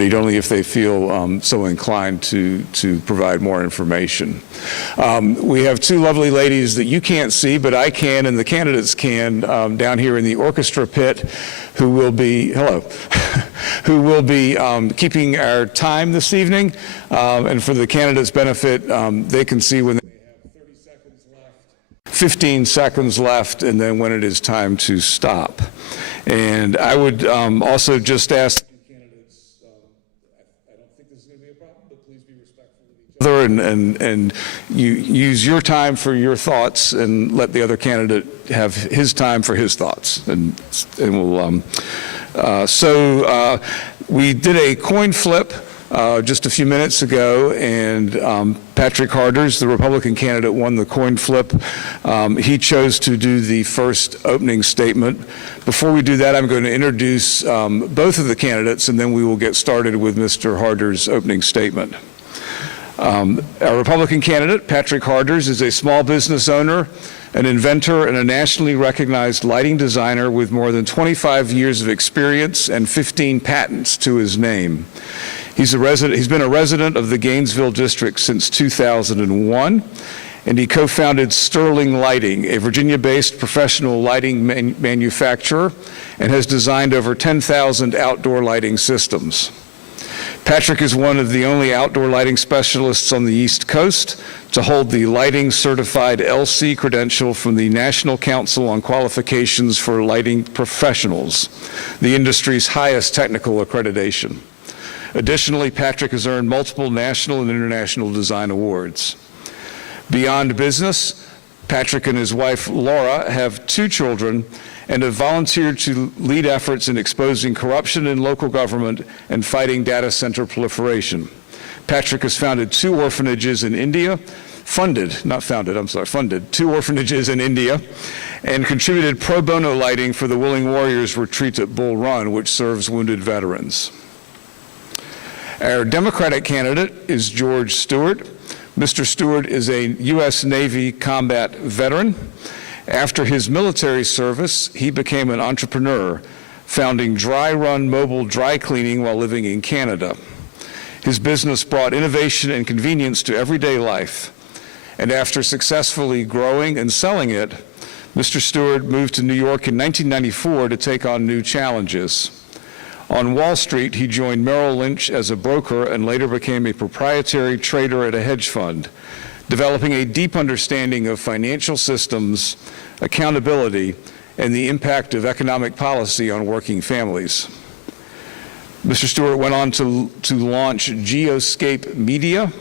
only if they feel so inclined to provide more information. We have two lovely ladies that you can't see, but I can and the candidates can, down here in the orchestra pit, who will be, hello, who will be keeping our time this evening. And for the candidates' benefit, they can see when they have 30 seconds left, 15 seconds left, and then when it is time to stop. And I would also just ask and you use your time for your thoughts and let the other candidate have his time for his thoughts. And we'll, we did a coin flip just a few minutes ago, and Patrick Harders, the Republican candidate, won the coin flip. He chose to do the first opening statement. Before we do that, I'm going to introduce both of the candidates, and then we will get started with Mr. Harders' opening statement. Our Republican candidate, Patrick Harders, is a small business owner, an inventor, and a nationally recognized lighting designer with more than 25 years of experience and 15 patents to his name. He's been a resident of the Gainesville District since 2001, and he co-founded Sterling Lighting, a Virginia-based professional lighting manufacturer, and has designed over 10,000 outdoor lighting systems. Patrick is one of the only outdoor lighting specialists on the East Coast to hold the lighting certified LC credential from the National Council on Qualifications for Lighting Professionals, the industry's highest technical accreditation. Additionally, Patrick has earned multiple national and international design awards. Beyond business, Patrick and his wife Laura have 2 children and have volunteered to lead efforts in exposing corruption in local government and fighting data center proliferation. Patrick has founded 2 orphanages in India, funded 2 orphanages in India, and contributed pro bono lighting for the Willing Warriors retreat at Bull Run, which serves wounded veterans. Our Democratic candidate is George Stewart. Mr. Stewart is a U.S. Navy combat veteran. After his military service, he became an entrepreneur, founding Dry Run Mobile Dry Cleaning while living in Canada. His business brought innovation and convenience to everyday life. And after successfully growing and selling it, Mr. Stewart moved to New York in 1994 to take on new challenges. On Wall Street, he joined Merrill Lynch as a broker and later became a proprietary trader at a hedge fund, developing a deep understanding of financial systems, accountability, and the impact of economic policy on working families. Mr. Stewart went on to launch Geoscape Media,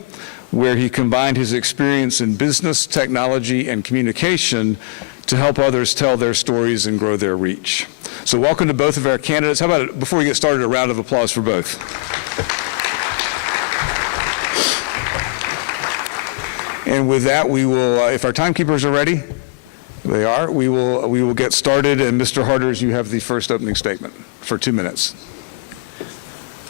where he combined his experience in business, technology, and communication to help others tell their stories and grow their reach. So welcome to both of our candidates. How about, before we get started, a round of applause for both. And with that, we will, if our timekeepers are ready, they are, we will get started. And Mr. Harders, you have the first opening statement for 2 minutes.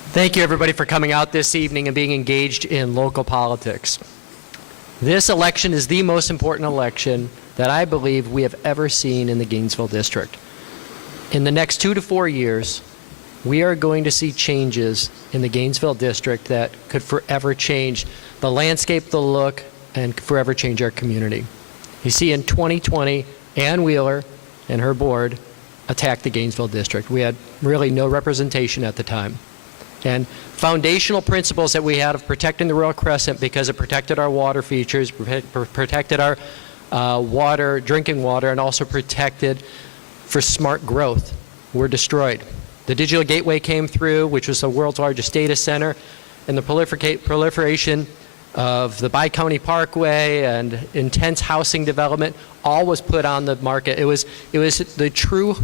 Thank you, everybody, for coming out this evening and being engaged in local politics. This election is the most important election that I believe we have ever seen in the Gainesville District. In the next 2 to 4 years, we are going to see changes in the Gainesville District that could forever change the landscape, the look, and forever change our community. You see, in 2020, Ann Wheeler and her board attacked the Gainesville District. We had really no representation at the time. And foundational principles that we had of protecting the Royal Crescent, because it protected our water features, protected our drinking water, and also protected for smart growth, were destroyed. The Digital Gateway came through, which was the world's largest data center, and the proliferation of the Bi-County Parkway and intense housing development all was put on the market. It was the true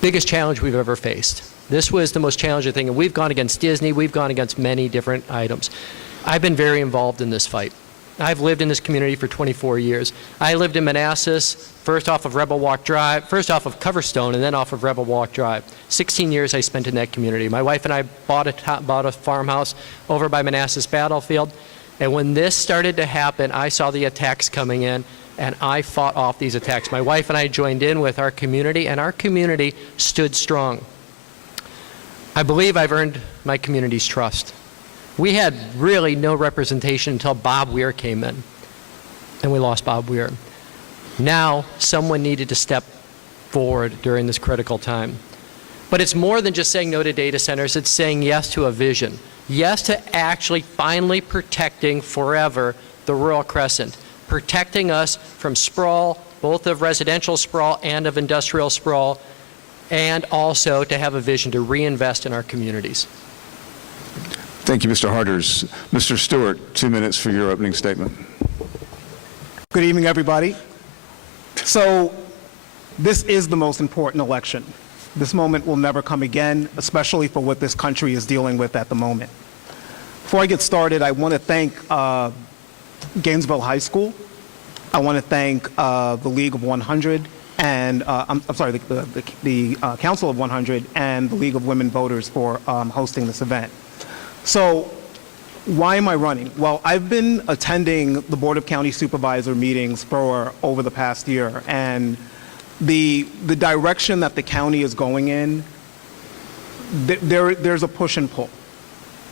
biggest challenge we've ever faced. This was the most challenging thing, and we've gone against Disney, we've gone against many different items. I've been very involved in this fight. I've lived in this community for 24 years. I lived in Manassas, first off of Rebel Walk Drive, first off of Coverstone, and then off of Rebel Walk Drive. 16 years I spent in that community. My wife and I bought a farmhouse over by Manassas Battlefield, and when this started to happen, I saw the attacks coming in, and I fought off these attacks. My wife and I joined in with our community, and our community stood strong. I believe I've earned my community's trust. We had really no representation until Bob Weir came in, and we lost Bob Weir. Now, someone needed to step forward during this critical time. But it's more than just saying no to data centers, it's saying yes to a vision. Yes to actually finally protecting forever the rural crescent, protecting us from sprawl, both of residential sprawl and of industrial sprawl, and also to have a vision to reinvest in our communities. Thank you, Mr. Harders. Mr. Stewart, 2 minutes for your opening statement. Good evening, everybody. So, this is the most important election. This moment will never come again, especially for what this country is dealing with at the moment. Before I get started, I want to thank Gainesville High School. I want to thank the League of 100 and the Council of 100 and the League of Women Voters for hosting this event. So, why am I running? Well, I've been attending the Board of County Supervisor meetings for over the past year, and the direction that the county is going in, there's a push and pull.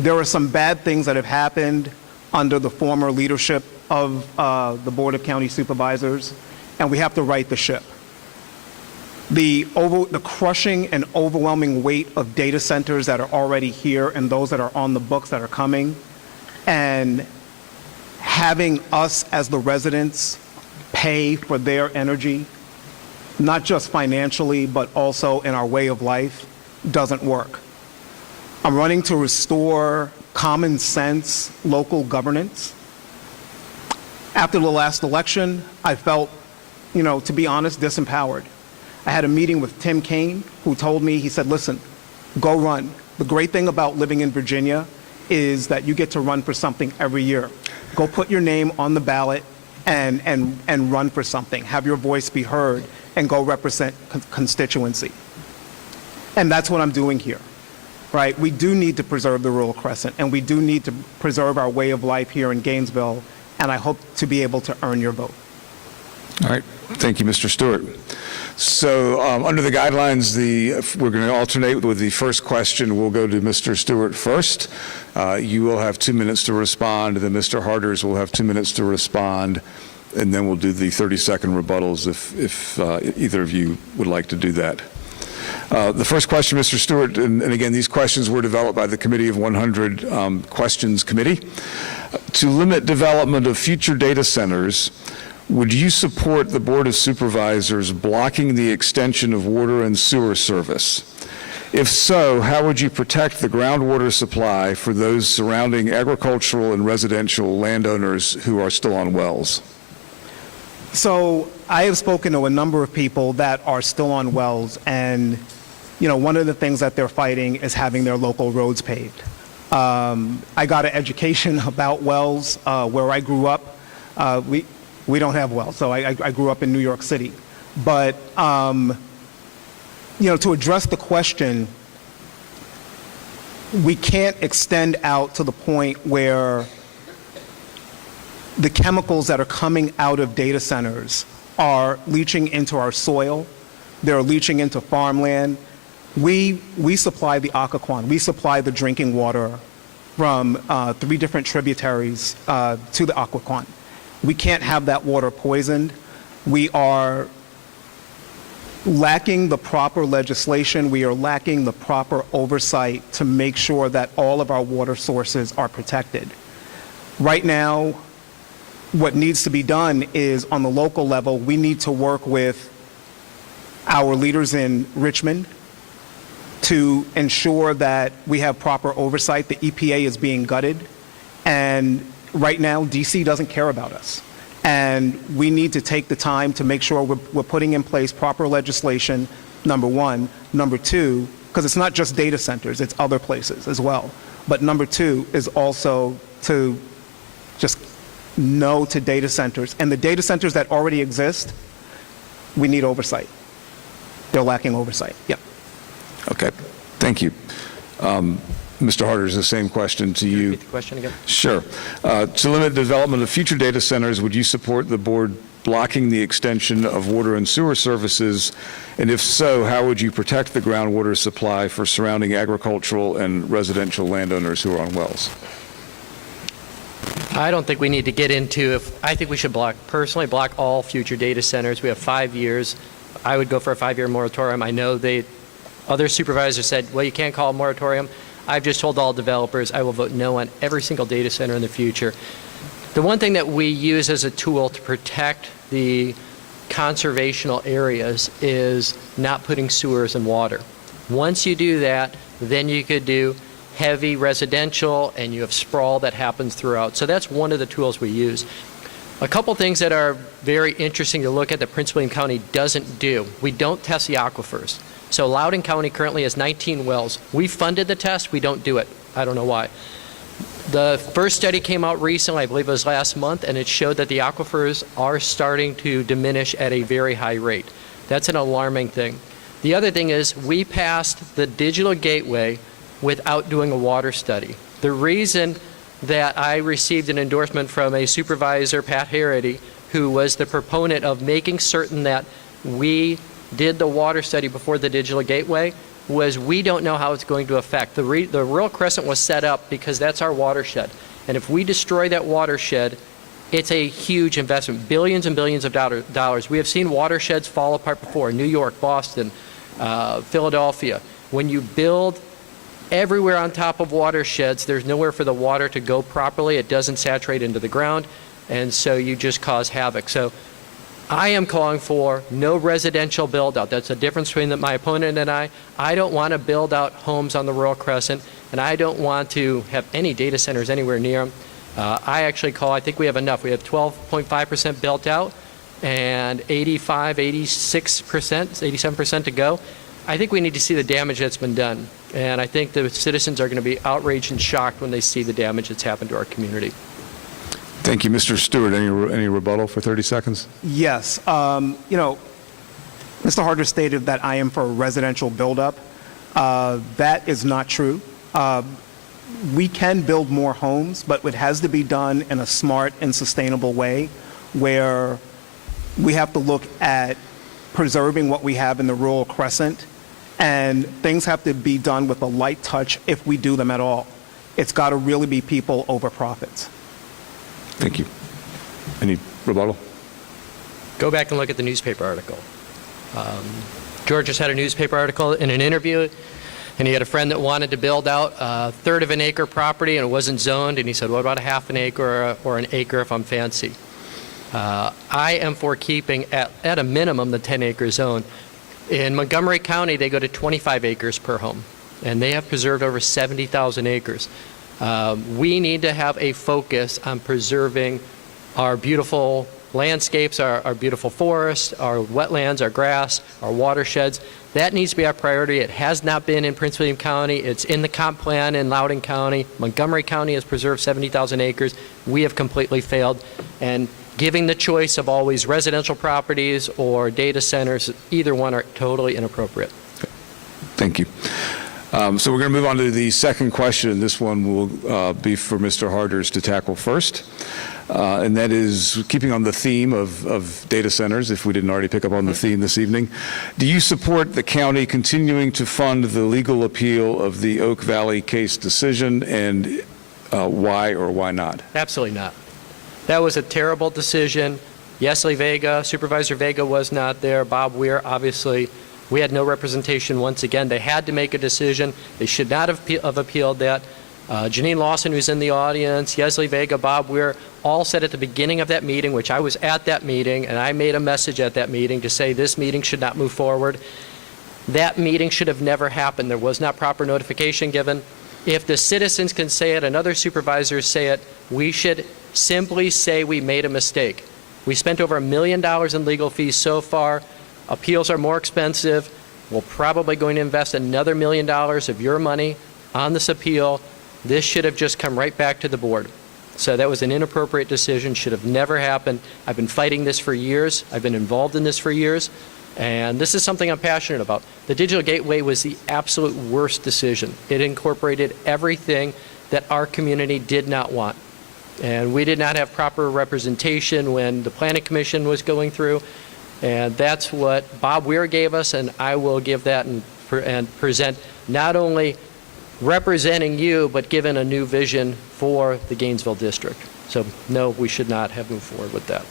There are some bad things that have happened under the former leadership of the Board of County Supervisors, and we have to right the ship. The crushing and overwhelming weight of data centers that are already here and those that are on the books that are coming, and having us as the residents pay for their energy, not just financially, but also in our way of life, doesn't work. I'm running to restore common sense local governance. After the last election, I felt, to be honest, disempowered. I had a meeting with Tim Kaine, who told me, he said, listen, go run. The great thing about living in Virginia is that you get to run for something every year. Go put your name on the ballot and run for something. Have your voice be heard and go represent constituency. And that's what I'm doing here, right? We do need to preserve the rural crescent, and we do need to preserve our way of life here in Gainesville, and I hope to be able to earn your vote. All right. Thank you, Mr. Stewart. So under the guidelines, we're going to alternate with the first question. We'll go to Mr. Stewart first. You will have 2 minutes to respond, and then Mr. Harders will have 2 minutes to respond, and then we'll do the 30-second rebuttals if either of you would like to do that. The first question, Mr. Stewart, and again, these questions were developed by the Committee of 100 Questions Committee. To limit development of future data centers, would you support the Board of Supervisors blocking the extension of water and sewer service? If so, how would you protect the groundwater supply for those surrounding agricultural and residential landowners who are still on wells? So I have spoken to a number of people that are still on wells, and one of the things that they're fighting is having their local roads paved. I got an education about wells where I grew up. We don't have wells, so I grew up in New York City. But, to address the question, we can't extend out to the point where the chemicals that are coming out of data centers are leaching into our soil. They're leaching into farmland. We supply the Occoquan. We supply the drinking water from 3 different tributaries to the Occoquan. We can't have that water poisoned. We are lacking the proper legislation. We are lacking the proper oversight to make sure that all of our water sources are protected. Right now, what needs to be done is on the local level, we need to work with our leaders in Richmond to ensure that we have proper oversight. The EPA is being gutted, and right now, DC doesn't care about us. And we need to take the time to make sure we're putting in place proper legislation, number one. Number two, because it's not just data centers, it's other places as well. But number two is also to just no to data centers. And the data centers that already exist, we need oversight. They're lacking oversight. Yep. Okay. Thank you. Mr. Harders, the same question to you. Repeat the question again. Sure. To limit development of future data centers, would you support the Board blocking the extension of water and sewer services? And if so, how would you protect the groundwater supply for surrounding agricultural and residential landowners who are on wells? I don't think we need to get into I think we should personally block all future data centers. We have 5 years. I would go for a 5-year moratorium. I know other supervisors said, well, you can't call a moratorium. I've just told all developers I will vote no on every single data center in the future. The one thing that we use as a tool to protect the conservational areas is not putting sewers and water. Once you do that, then you could do heavy residential, and you have sprawl that happens throughout. So that's one of the tools we use. A couple things that are very interesting to look at that Prince William County doesn't do. We don't test the aquifers. So Loudoun County currently has 19 wells. We funded the test. We don't do it. I don't know why. The first study came out recently, I believe it was last month, and it showed that the aquifers are starting to diminish at a very high rate. That's an alarming thing. The other thing is we passed the digital gateway without doing a water study. The reason that I received an endorsement from a supervisor, Pat Harity, who was the proponent of making certain that we did the water study before the digital gateway, was we don't know how it's going to affect. The rural crescent was set up because that's our watershed. And if we destroy that watershed, it's a huge investment, billions and billions of dollars. We have seen watersheds fall apart before, New York, Boston, Philadelphia. When you build everywhere on top of watersheds, there's nowhere for the water to go properly. It doesn't saturate into the ground, and so you just cause havoc. So I am calling for no residential build-out. That's the difference between my opponent and I. I don't want to build out homes on the rural crescent, and I don't want to have any data centers anywhere near them. I think we have enough. We have 12.5% built out and 85, 86%, 87% to go. I think we need to see the damage that's been done. And I think the citizens are going to be outraged and shocked when they see the damage that's happened to our community. Thank you. Mr. Stewart, any rebuttal for 30 seconds? Yes. Mr. Harder stated that I am for residential buildup. That is not true. We can build more homes, but it has to be done in a smart and sustainable way where we have to look at preserving what we have in the rural crescent, and things have to be done with a light touch if we do them at all. It's got to really be people over profits. Thank you. Any rebuttal? Go back and look at the newspaper article. George just had a newspaper article in an interview, and he had a friend that wanted to build out a third of an acre property, and it wasn't zoned, and he said, what about a half an acre or an acre if I'm fancy? I am for keeping at a minimum the 10-acre zone. In Montgomery County, they go to 25 acres per home, and they have preserved over 70,000 acres. We need to have a focus on preserving our beautiful landscapes, our beautiful forests, our wetlands, our grass, our watersheds. That needs to be our priority. It has not been in Prince William County. It's in the comp plan in Loudoun County. Montgomery County has preserved 70,000 acres. We have completely failed. And giving the choice of always residential properties or data centers, either one are totally inappropriate. Thank you. So we're going to move on to the second question. This one will be for Mr. Harders to tackle first. And that is keeping on the theme of data centers, if we didn't already pick up on the theme this evening. Do you support the county continuing to fund the legal appeal of the Oak Valley case decision, and why or why not? Absolutely not. That was a terrible decision. Yesley Vega, Supervisor Vega was not there. Bob Weir, obviously, we had no representation once again. They had to make a decision. They should not have appealed that. Janine Lawson, who's in the audience, Yesley Vega, Bob Weir, all said at the beginning of that meeting, which I was at that meeting, and I made a message at that meeting to say this meeting should not move forward. That meeting should have never happened. There was not proper notification given. If the citizens can say it and other supervisors say it, we should simply say we made a mistake. We spent over $1 million in legal fees so far. Appeals are more expensive. We're probably going to invest another $1 million of your money on this appeal. This should have just come right back to the board. So that was an inappropriate decision, should have never happened. I've been fighting this for years. I've been involved in this for years. And this is something I'm passionate about. The digital gateway was the absolute worst decision. It incorporated everything that our community did not want. And we did not have proper representation when the Planning Commission was going through. And that's what Bob Weir gave us, and I will give that and present not only representing you, but given a new vision for the Gainesville District. So no, we should not have moved forward with that.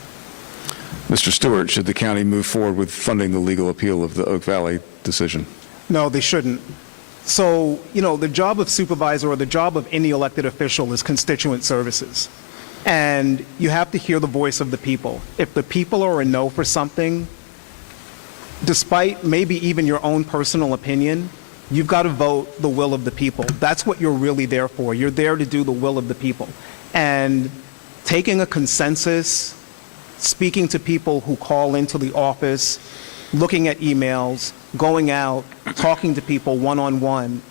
Mr. Stewart, should the county move forward with funding the legal appeal of the Oak Valley decision? No, they shouldn't. So, the job of supervisor or the job of any elected official is constituent services. And you have to hear the voice of the people. If the people are a no for something, despite maybe even your own personal opinion, you've got to vote the will of the people. That's what you're really there for. You're there to do the will of the people. And taking a consensus, speaking to people who call into the office, looking at emails, going out, talking to people one-on-one,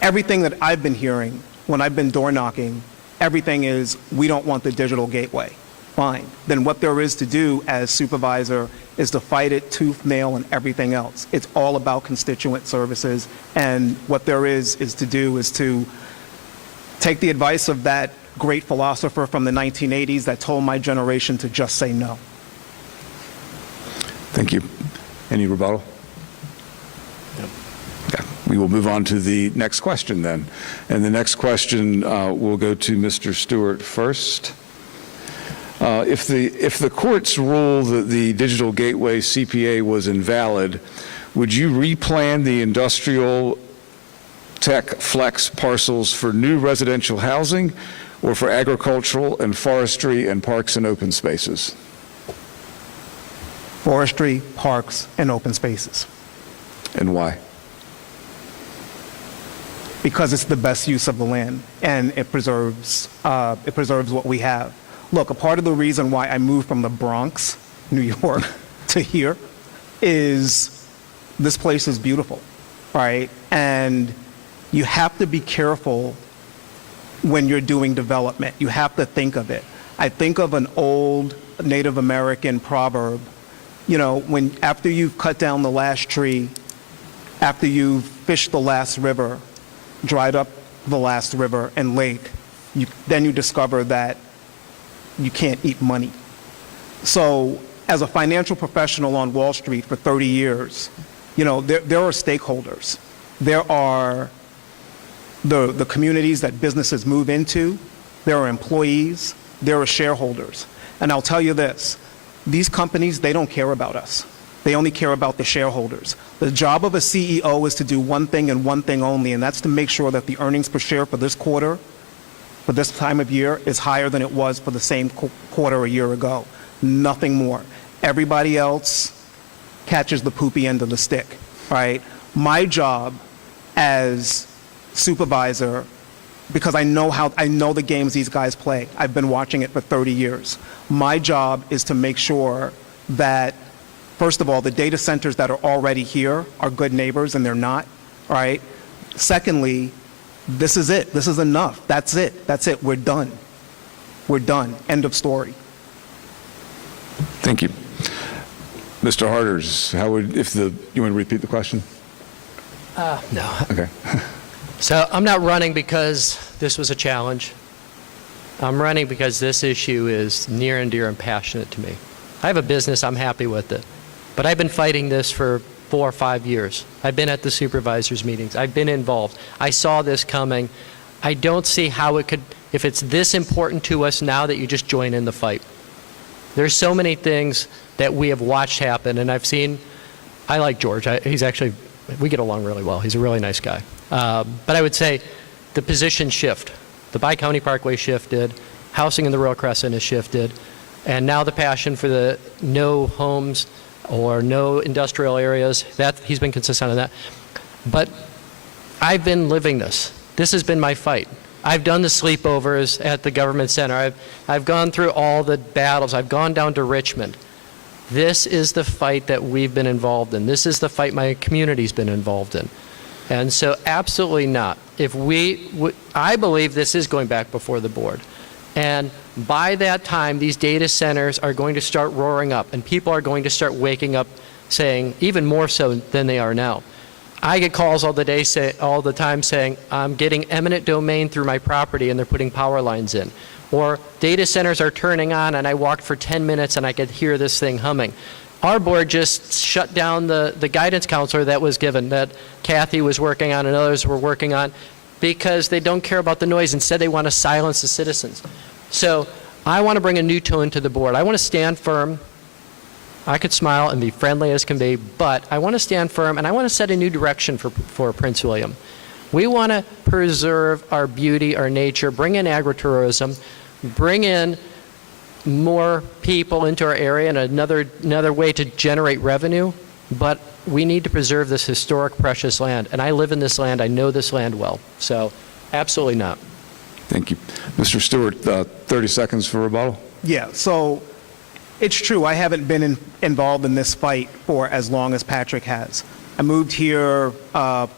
everything that I've been hearing when I've been door knocking, everything is, we don't want the digital gateway. Fine. Then what there is to do as supervisor is to fight it tooth, nail, and everything else. It's all about constituent services. And what there is to do is to take the advice of that great philosopher from the 1980s that told my generation to just say no. Thank you. Any rebuttal? Yep. Okay. We will move on to the next question then. And the next question will go to Mr. Stewart first. If the courts rule that the digital gateway CPA was invalid, would you replan the industrial tech flex parcels for new residential housing or for agricultural and forestry and parks and open spaces? Forestry, parks, and open spaces. And why? Because it's the best use of the land, and it preserves what we have. Look, a part of the reason why I moved from the Bronx, New York, to here is this place is beautiful, right? And you have to be careful when you're doing development. You have to think of it. I think of an old Native American proverb, when after you've cut down the last tree, after you've fished the last river, dried up the last river and lake, then you discover that you can't eat money. So as a financial professional on Wall Street for 30 years, there are stakeholders. There are the communities that businesses move into. There are employees. There are shareholders. And I'll tell you this, these companies, they don't care about us. They only care about the shareholders. The job of a CEO is to do one thing and one thing only, and that's to make sure that the earnings per share for this quarter, for this time of year, is higher than it was for the same quarter a year ago. Nothing more. Everybody else catches the poopy end of the stick, right? My job as supervisor, because I know the games these guys play. I've been watching it for 30 years. My job is to make sure that, first of all, the data centers that are already here are good neighbors, and they're not, right? Secondly, this is it. This is enough. That's it. That's it. We're done. We're done. End of story. Thank you. Mr. Harders, you want to repeat the question? No. Okay. So I'm not running because this was a challenge. I'm running because this issue is near and dear and passionate to me. I have a business, I'm happy with it. But I've been fighting this for 4 or 5 years. I've been at the supervisors' meetings. I've been involved. I saw this coming. I don't see how it could, if it's this important to us now, that you just join in the fight. There's so many things that we have watched happen, and I like George. We get along really well. He's a really nice guy. But I would say the position shift. The Bi-County Parkway shifted. Housing in the Royal Crescent has shifted. And now the passion for the no homes or no industrial areas, he's been consistent on that. But I've been living this. This has been my fight. I've done the sleepovers at the government center. I've gone through all the battles. I've gone down to Richmond. This is the fight that we've been involved in. This is the fight my community's been involved in. And so absolutely not. I believe this is going back before the board. And by that time, these data centers are going to start roaring up, and people are going to start waking up saying, even more so than they are now, I get calls all the time saying, I'm getting eminent domain through my property and they're putting power lines in. Or data centers are turning on and I walked for 10 minutes and I could hear this thing humming. Our board just shut down the guidance counselor that was given, that Kathy was working on and others were working on, because they don't care about the noise. Instead, they want to silence the citizens. So I want to bring a new tone to the board. I want to stand firm. I could smile and be friendly as can be, but I want to stand firm and I want to set a new direction for Prince William. We want to preserve our beauty, our nature, bring in agritourism, bring in more people into our area and another way to generate revenue, but we need to preserve this historic, precious land. And I live in this land. I know this land well. So absolutely not. Thank you. Mr. Stewart, 30 seconds for rebuttal. Yeah, so it's true, I haven't been involved in this fight for as long as Patrick has. I moved here 4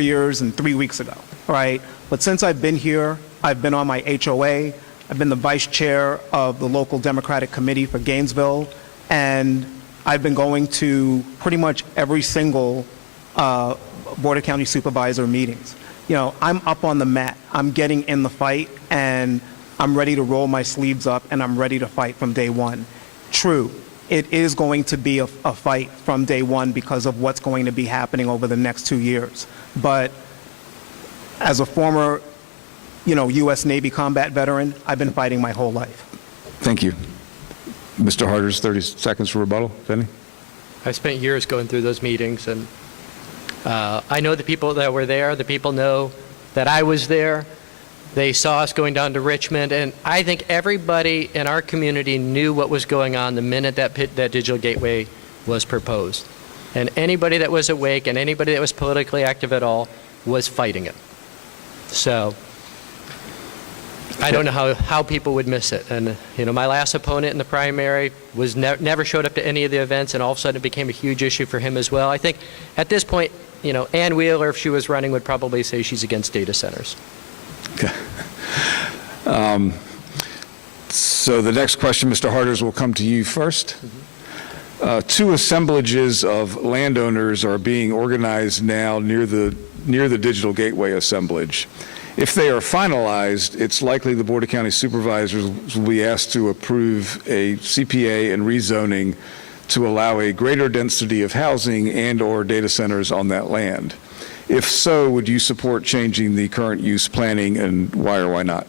years and 3 weeks ago, right? But since I've been here, I've been on my HOA, I've been the vice chair of the local Democratic Committee for Gainesville, and I've been going to pretty much every single Board of County Supervisor meetings. You know, I'm up on the mat, I'm getting in the fight, and I'm ready to roll my sleeves up, and I'm ready to fight from day one. True, it is going to be a fight from day one because of what's going to be happening over the next 2 years. But as a former, U.S. Navy combat veteran, I've been fighting my whole life. Thank you. Mr. Harders, 30 seconds for rebuttal, if any. I spent years going through those meetings, and I know the people that were there. The people know that I was there. They saw us going down to Richmond, and I think everybody in our community knew what was going on the minute that digital gateway was proposed. And anybody that was awake and anybody that was politically active at all was fighting it. So I don't know how people would miss it. And my last opponent in the primary was never showed up to any of the events, and all of a sudden it became a huge issue for him as well. I think at this point, Ann Wheeler, if she was running, would probably say she's against data centers. Okay. So the next question, Mr. Harders, will come to you first. Two assemblages of landowners are being organized now near the Digital Gateway assemblage. If they are finalized, it's likely the Board of County Supervisors will be asked to approve a CPA and rezoning to allow a greater density of housing and/or data centers on that land. If so, would you support changing the current use planning, and why or why not?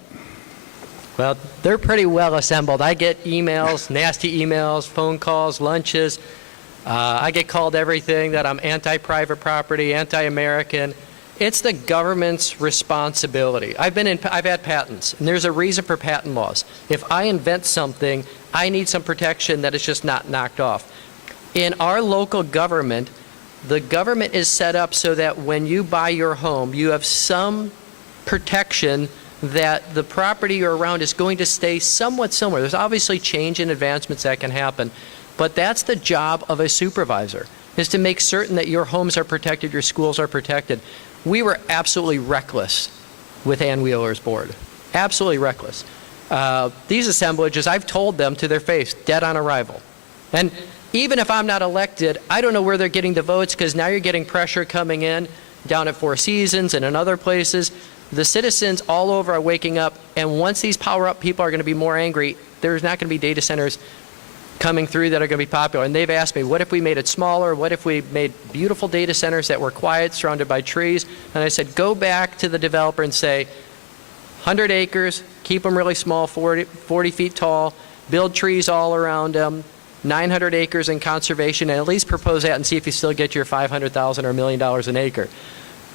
Well, they're pretty well assembled. I get emails, nasty emails, phone calls, lunches. I get called everything that I'm anti-private property, anti-American. It's the government's responsibility. I've had patents, and there's a reason for patent laws. If I invent something, I need some protection that is just not knocked off. In our local government, the government is set up so that when you buy your home, you have some protection that the property you're around is going to stay somewhat similar. There's obviously change and advancements that can happen, but that's the job of a supervisor, is to make certain that your homes are protected, your schools are protected. We were absolutely reckless with Ann Wheeler's board, absolutely reckless. These assemblages, I've told them to their face, dead on arrival. And even if I'm not elected, I don't know where they're getting the votes, because now you're getting pressure coming in down at Four Seasons and in other places. The citizens all over are waking up, and once these power-up people are going to be more angry, there's not going to be data centers coming through that are going to be popular. And they've asked me, what if we made it smaller? What if we made beautiful data centers that were quiet, surrounded by trees? And I said, go back to the developer and say, 100 acres, keep them really small, 40 feet tall, build trees all around them, 900 acres in conservation, and at least propose that and see if you still get your $500,000 or $1 million an acre.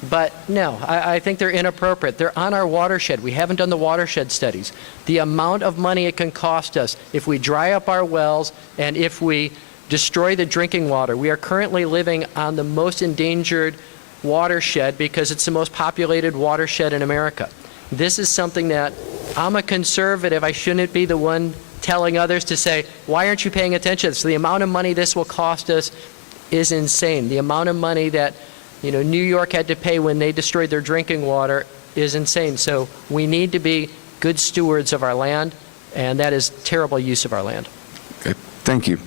But no, I think they're inappropriate. They're on our watershed. We haven't done the watershed studies. The amount of money it can cost us if we dry up our wells and if we destroy the drinking water. We are currently living on the most endangered watershed because it's the most populated watershed in America. This is something that I'm a conservative. I shouldn't be the one telling others to say, why aren't you paying attention? So the amount of money this will cost us is insane. The amount of money that New York had to pay when they destroyed their drinking water is insane. So we need to be good stewards of our land, and that is terrible use of our land. Okay, thank you.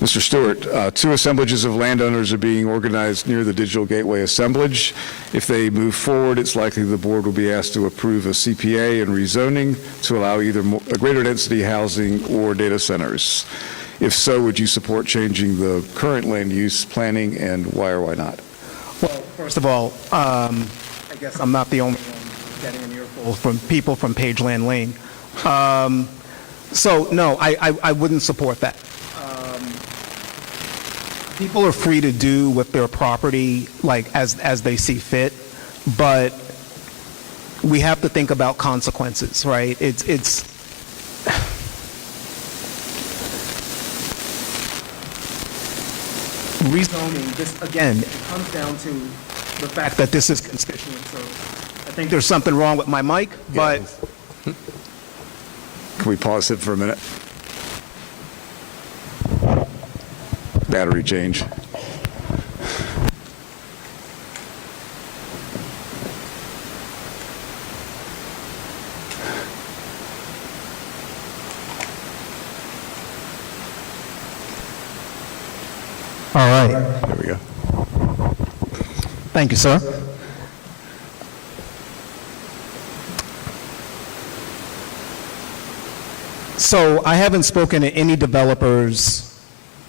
Mr. Mr. Stewart, two assemblages of landowners are being organized near the Digital Gateway assemblage. If they move forward, it's likely the board will be asked to approve a CPA and rezoning to allow either a greater density housing or data centers. If so, would you support changing the current land use planning, and why or why not? Well, first of all, I guess I'm not the only one getting an earful from people from Pageland Lane. So, no, I wouldn't support that. People are free to do with their property like as they see fit, but we have to think about consequences, right? It's rezoning. This again, it comes down to the fact that this is constituent. So I think there's something wrong with my mic, but Can we pause it for a minute? Battery change. all right. There we go. Thank you, sir. So I haven't spoken to any developers,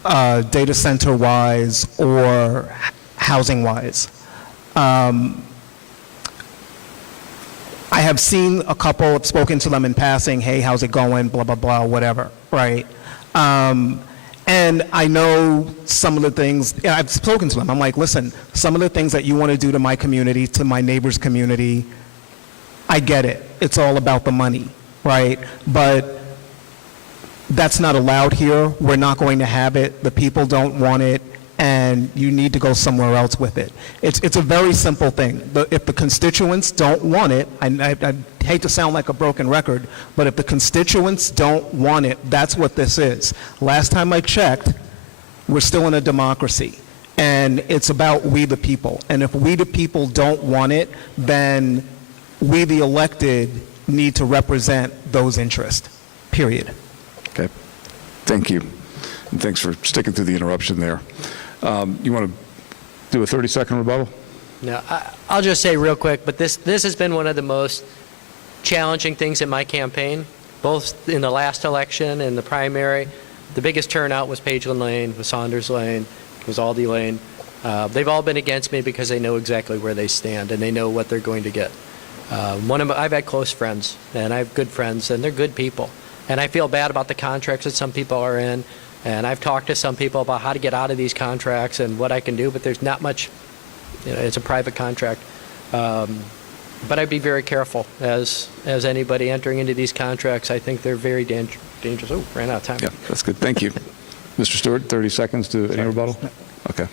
data center-wise or housing-wise. I have seen a couple, I've spoken to them in passing, hey, how's it going, blah, blah, blah, whatever, right? And I know some of the things, I've spoken to them, I'm like, listen, some of the things that you want to do to my community, to my neighbor's community, I get it. It's all about the money, right? But that's not allowed here. We're not going to have it. The people don't want it, and you need to go somewhere else with it. It's a very simple thing. If the constituents don't want it, I hate to sound like a broken record, but if the constituents don't want it, that's what this is. Last time I checked, we're still in a democracy, and it's about we the people. And if we the people don't want it, then we the elected need to represent those interests, period. Okay. Thank you. And thanks for sticking through the interruption there. You want to do a 30-second rebuttal? No, I'll just say real quick, but this has been one of the most challenging things in my campaign, both in the last election and the primary. The biggest turnout was Pageland Lane, was Saunders Lane, was Aldi Lane. They've all been against me because they know exactly where they stand and they know what they're going to get. I've had close friends, and I have good friends, and they're good people. And I feel bad about the contracts that some people are in. And I've talked to some people about how to get out of these contracts and what I can do, but there's not much, it's a private contract. But I'd be very careful as anybody entering into these contracts. I think they're very dangerous. Oh, ran out of time. Yeah, that's good. Thank you. Mr. Stewart, 30 seconds to any rebuttal? Okay.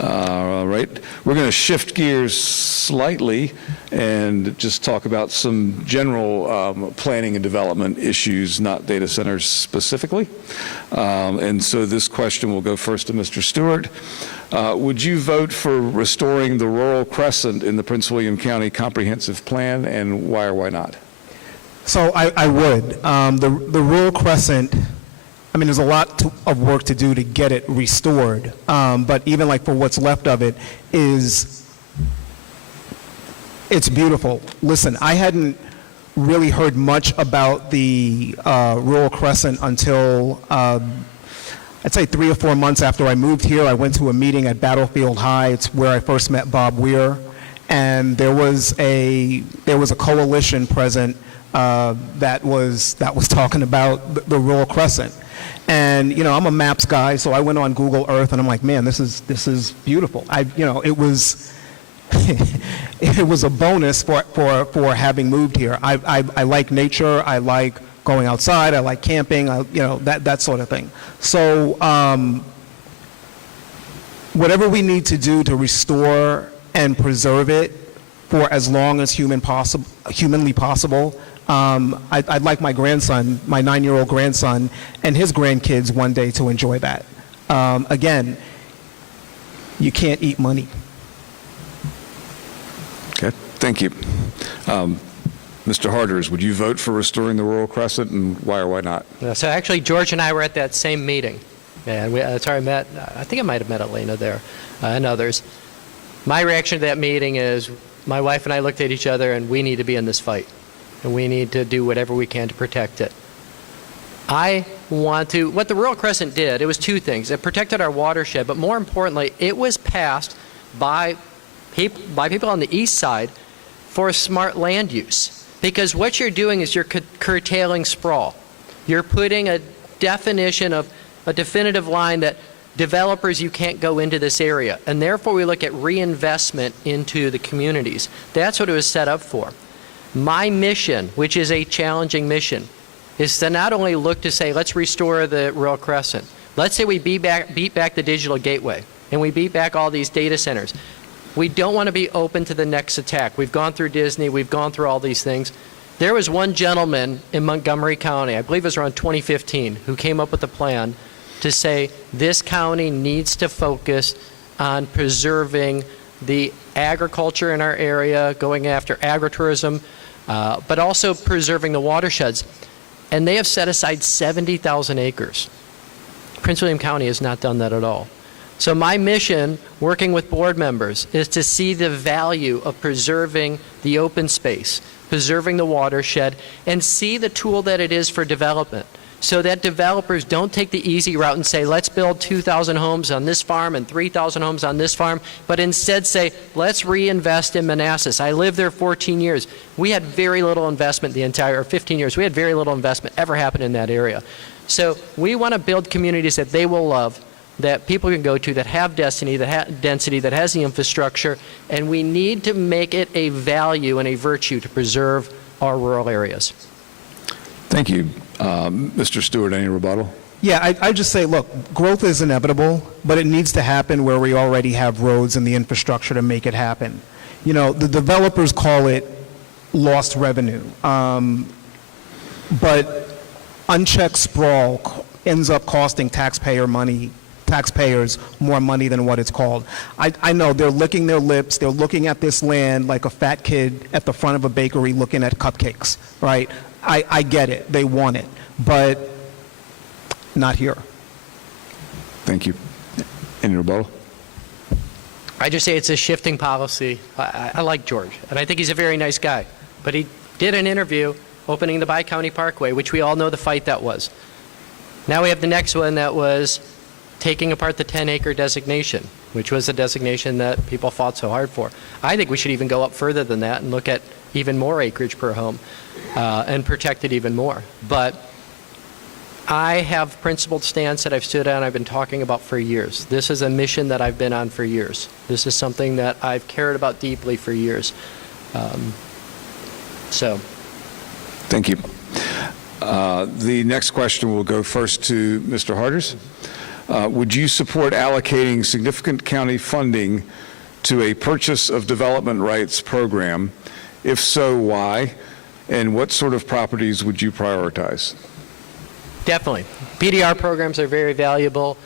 All right. We're going to shift gears slightly and just talk about some general planning and development issues, not data centers specifically. And so this question will go first to Mr. Stewart. Would you vote for restoring the rural crescent in the Prince William County Comprehensive Plan, and why or why not? So I would. The rural crescent, I mean, there's a lot of work to do to get it restored, but even like for what's left of it it's beautiful. Listen, I hadn't really heard much about the rural crescent until I'd say 3 or 4 months after I moved here. I went to a meeting at Battlefield High. It's where I first met Bob Weir, and there was a coalition present that was talking about the rural crescent. And I'm a maps guy, so I went on Google Earth and I'm like, man, this is beautiful. It was it was a bonus for having moved here. I like nature. I like going outside. I like camping. That sort of thing. So whatever we need to do to restore and preserve it for as long as humanly possible. I'd like my grandson, my 9-year-old grandson, and his grandkids one day to enjoy that. Again, you can't eat money. Okay, thank you. Mr. Harders, would you vote for restoring the rural crescent, and why or why not? So actually, George and I were at that same meeting, And that's where I think I might have met Elena there and others. My reaction to that meeting is my wife and I looked at each other and we need to be in this fight. And we need to do whatever we can to protect it. What the Rural Crescent did, it was two things. It protected our watershed, but more importantly, it was passed by people on the east side for smart land use. Because what you're doing is you're curtailing sprawl. You're putting a definition of a definitive line that developers, you can't go into this area. And therefore, we look at reinvestment into the communities. That's what it was set up for. My mission, which is a challenging mission, is to not only look to say, let's restore the Rural Crescent. Let's say we beat back the digital gateway, and we beat back all these data centers. We don't want to be open to the next attack. We've gone through Disney. We've gone through all these things. There was one gentleman in Montgomery County, I believe it was around 2015, who came up with a plan to say this county needs to focus on preserving the agriculture in our area, going after agritourism, but also preserving the watersheds. And they have set aside 70,000 acres. Prince William County has not done that at all. So my mission, working with board members, is to see the value of preserving the open space, preserving the watershed, and see the tool that it is for development. So that developers don't take the easy route and say, let's build 2,000 homes on this farm and 3,000 homes on this farm, but instead say, let's reinvest in Manassas. I lived there 14 years. We had very little investment or 15 years. We had very little investment ever happen in that area. So we want to build communities that they will love, that people can go to, that have density, that has the infrastructure, and we need to make it a value and a virtue to preserve our rural areas. Thank you. Mr. Stewart, any rebuttal? Yeah, I just say, look, growth is inevitable, but it needs to happen where we already have roads and the infrastructure to make it happen. You know, the developers call it lost revenue, but unchecked sprawl ends up costing taxpayers more money than what it's called. I know they're licking their lips, they're looking at this land like a fat kid at the front of a bakery looking at cupcakes, right? I get it, they want it, but not here. Thank you. Any rebuttal? I just say it's a shifting policy. I like George, and I think he's a very nice guy. But he did an interview opening the Bi-County Parkway, which we all know the fight that was. Now we have the next one that was taking apart the 10-acre designation, which was a designation that people fought so hard for. I think we should even go up further than that and look at even more acreage per home and protect it even more. But I have principled stance that I've stood on, I've been talking about for years. This is a mission that I've been on for years. This is something that I've cared about deeply for years. Thank you. The next question will go first to Mr. Harders. Would you support allocating significant county funding to a purchase of development rights program? If so, why? And what sort of properties would you prioritize? Definitely. PDR programs are very valuable.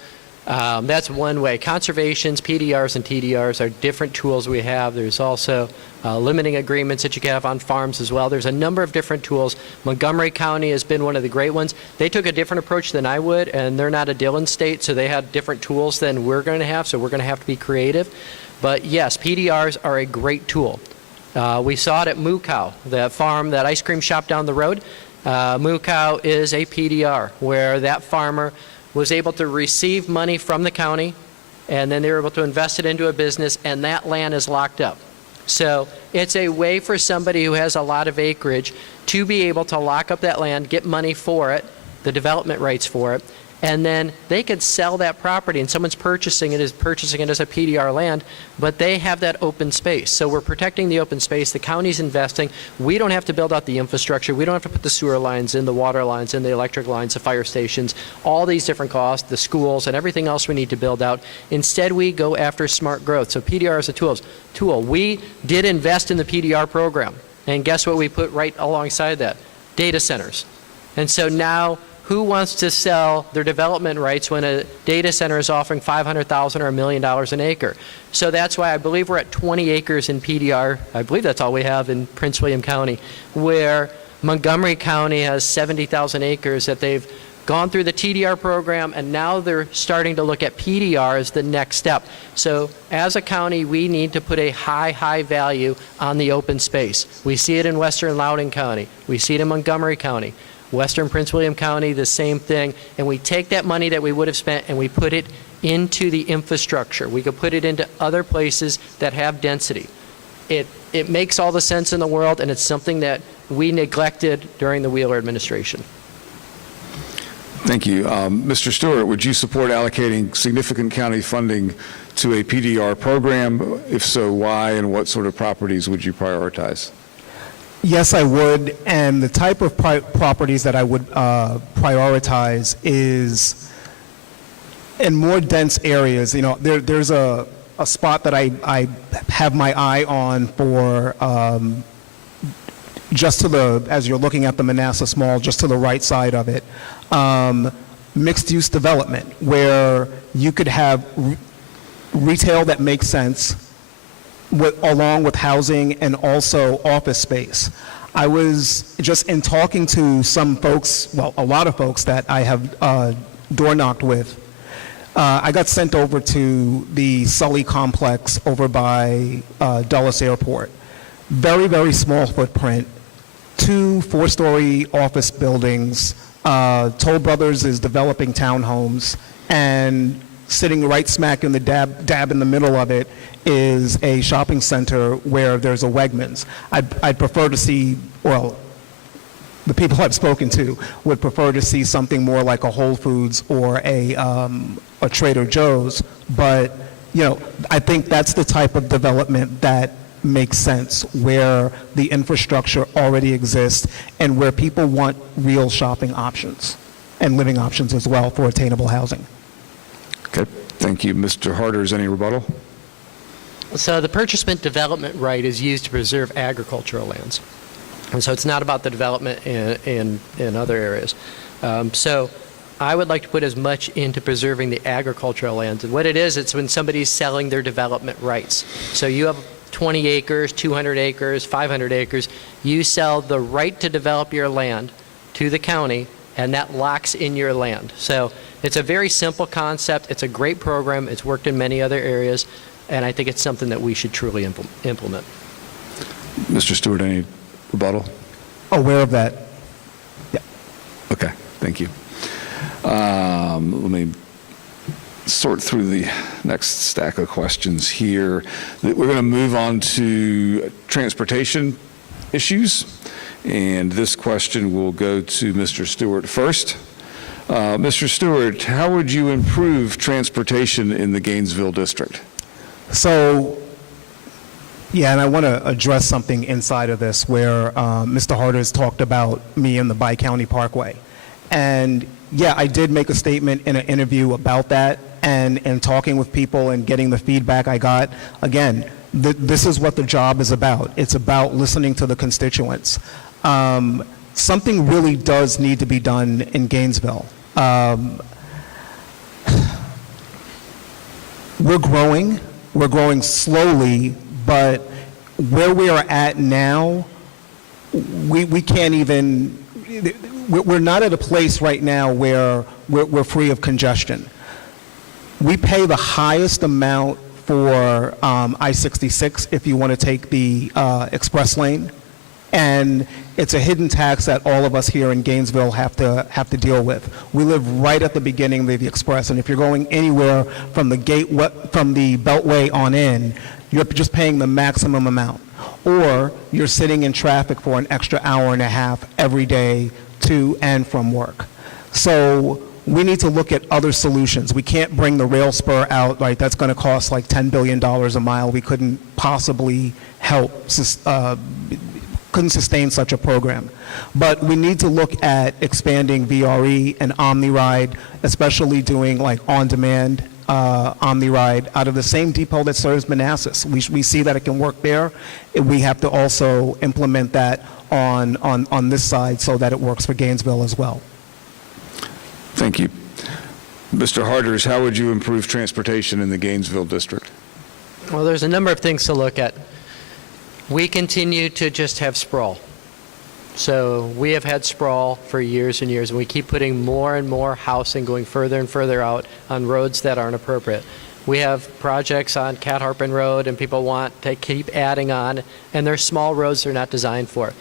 That's one way. Conservations, PDRs, and TDRs are different tools we have. There's also limiting agreements that you can have on farms as well. There's a number of different tools. Montgomery County has been one of the great ones. They took a different approach than I would, and they're not a Dillon state, so they had different tools than we're going to have, so we're going to have to be creative. But yes, PDRs are a great tool. We saw it at Moo Cow, that farm, that ice cream shop down the road. Moo Cow is a PDR, where that farmer was able to receive money from the county, and then they were able to invest it into a business, and that land is locked up. So it's a way for somebody who has a lot of acreage to be able to lock up that land, get money for it, the development rights for it, and then they could sell that property, and someone's purchasing it as a PDR land, but they have that open space. So we're protecting the open space. The county's investing. We don't have to build out the infrastructure. We don't have to put the sewer lines in, the water lines in, the electric lines, the fire stations, all these different costs, the schools, and everything else we need to build out. Instead, we go after smart growth. So PDR is a tool. We did invest in the PDR program, and guess what we put right alongside that? Data centers. And so now, who wants to sell their development rights when a data center is offering $500,000 or $1 million an acre? So that's why I believe we're at 20 acres in PDR. I believe that's all we have in Prince William County, where Montgomery County has 70,000 acres that they've gone through the TDR program, and now they're starting to look at PDR as the next step. So as a county, we need to put a high value on the open space. We see it in Western Loudoun County. We see it in Montgomery County. Western Prince William County, the same thing. And we take that money that we would have spent and we put it into the infrastructure. We could put it into other places that have density. It makes all the sense in the world, and it's something that we neglected during the Wheeler administration. Thank you. Mr. Stewart, would you support allocating significant county funding to a PDR program? If so, why, and what sort of properties would you prioritize? Yes, I would, and the type of properties that I would prioritize is in more dense areas. You know, there's a spot that I have my eye on for just to the, as you're looking at the Manassas Mall, just to the right side of it, mixed-use development, where you could have retail that makes sense along with housing and also office space. I was just in talking to some folks, well, a lot of folks that I have door knocked with. I got sent over to the Sully complex over by Dulles Airport. Very small footprint, 2 4-story office buildings. Toll Brothers is developing townhomes, and sitting right smack in the dab in the middle of it is a shopping center where there's a Wegmans. I'd prefer to see, well, the people I've spoken to would prefer to see something more like a Whole Foods or a Trader Joe's, but you know, I think that's the type of development that makes sense, where the infrastructure already exists and where people want real shopping options and living options as well for attainable housing. Okay, thank you. Mr. Harders, any rebuttal? So the purchasement development right is used to preserve agricultural lands. And so it's not about the development in other areas. So I would like to put as much into preserving the agricultural lands. And what it is, it's when somebody's selling their development rights. So you have 20 acres, 200 acres, 500 acres. You sell the right to develop your land to the county, and that locks in your land. So it's a very simple concept. It's a great program. It's worked in many other areas, and I think it's something that we should truly implement. Mr. Stewart, any rebuttal? Aware of that. Yeah. Okay, thank you. Let me sort through the next stack of questions here. We're going to move on to transportation issues, and this question will go to Mr. Stewart first. Mr. Stewart, how would you improve transportation in the Gainesville District? So, yeah, and I want to address something inside of this where Mr. Harders talked about me and the Bi-County Parkway. And yeah, I did make a statement in an interview about that, and talking with people and getting the feedback I got. Again, this is what the job is about. It's about listening to the constituents. Something really does need to be done in Gainesville. We're growing slowly, but where we are at now, we can't even, we're not at a place right now where we're free of congestion. We pay the highest amount for I-66 if you want to take the express lane, and it's a hidden tax that all of us here in Gainesville have to deal with. We live right at the beginning of the express, and if you're going anywhere from the from the Beltway on in, you're just paying the maximum amount, or you're sitting in traffic for an extra hour and a half every day to and from work. So we need to look at other solutions. We can't bring the rail spur out, right? That's going to cost like $10 billion a mile. We couldn't possibly couldn't sustain such a program. But we need to look at expanding VRE and OmniRide, especially doing like on-demand OmniRide out of the same depot that serves Manassas. We see that it can work there. We have to also implement that on this side so that it works for Gainesville as well. Thank you. Mr. Harders, how would you improve transportation in the Gainesville District? Well, there's a number of things to look at. We continue to just have sprawl. So we have had sprawl for years and years, and we keep putting more and more housing going further and further out on roads that aren't appropriate. We have projects on Cat Harpin Road, and people want to keep adding on, and they're small roads they're not designed for.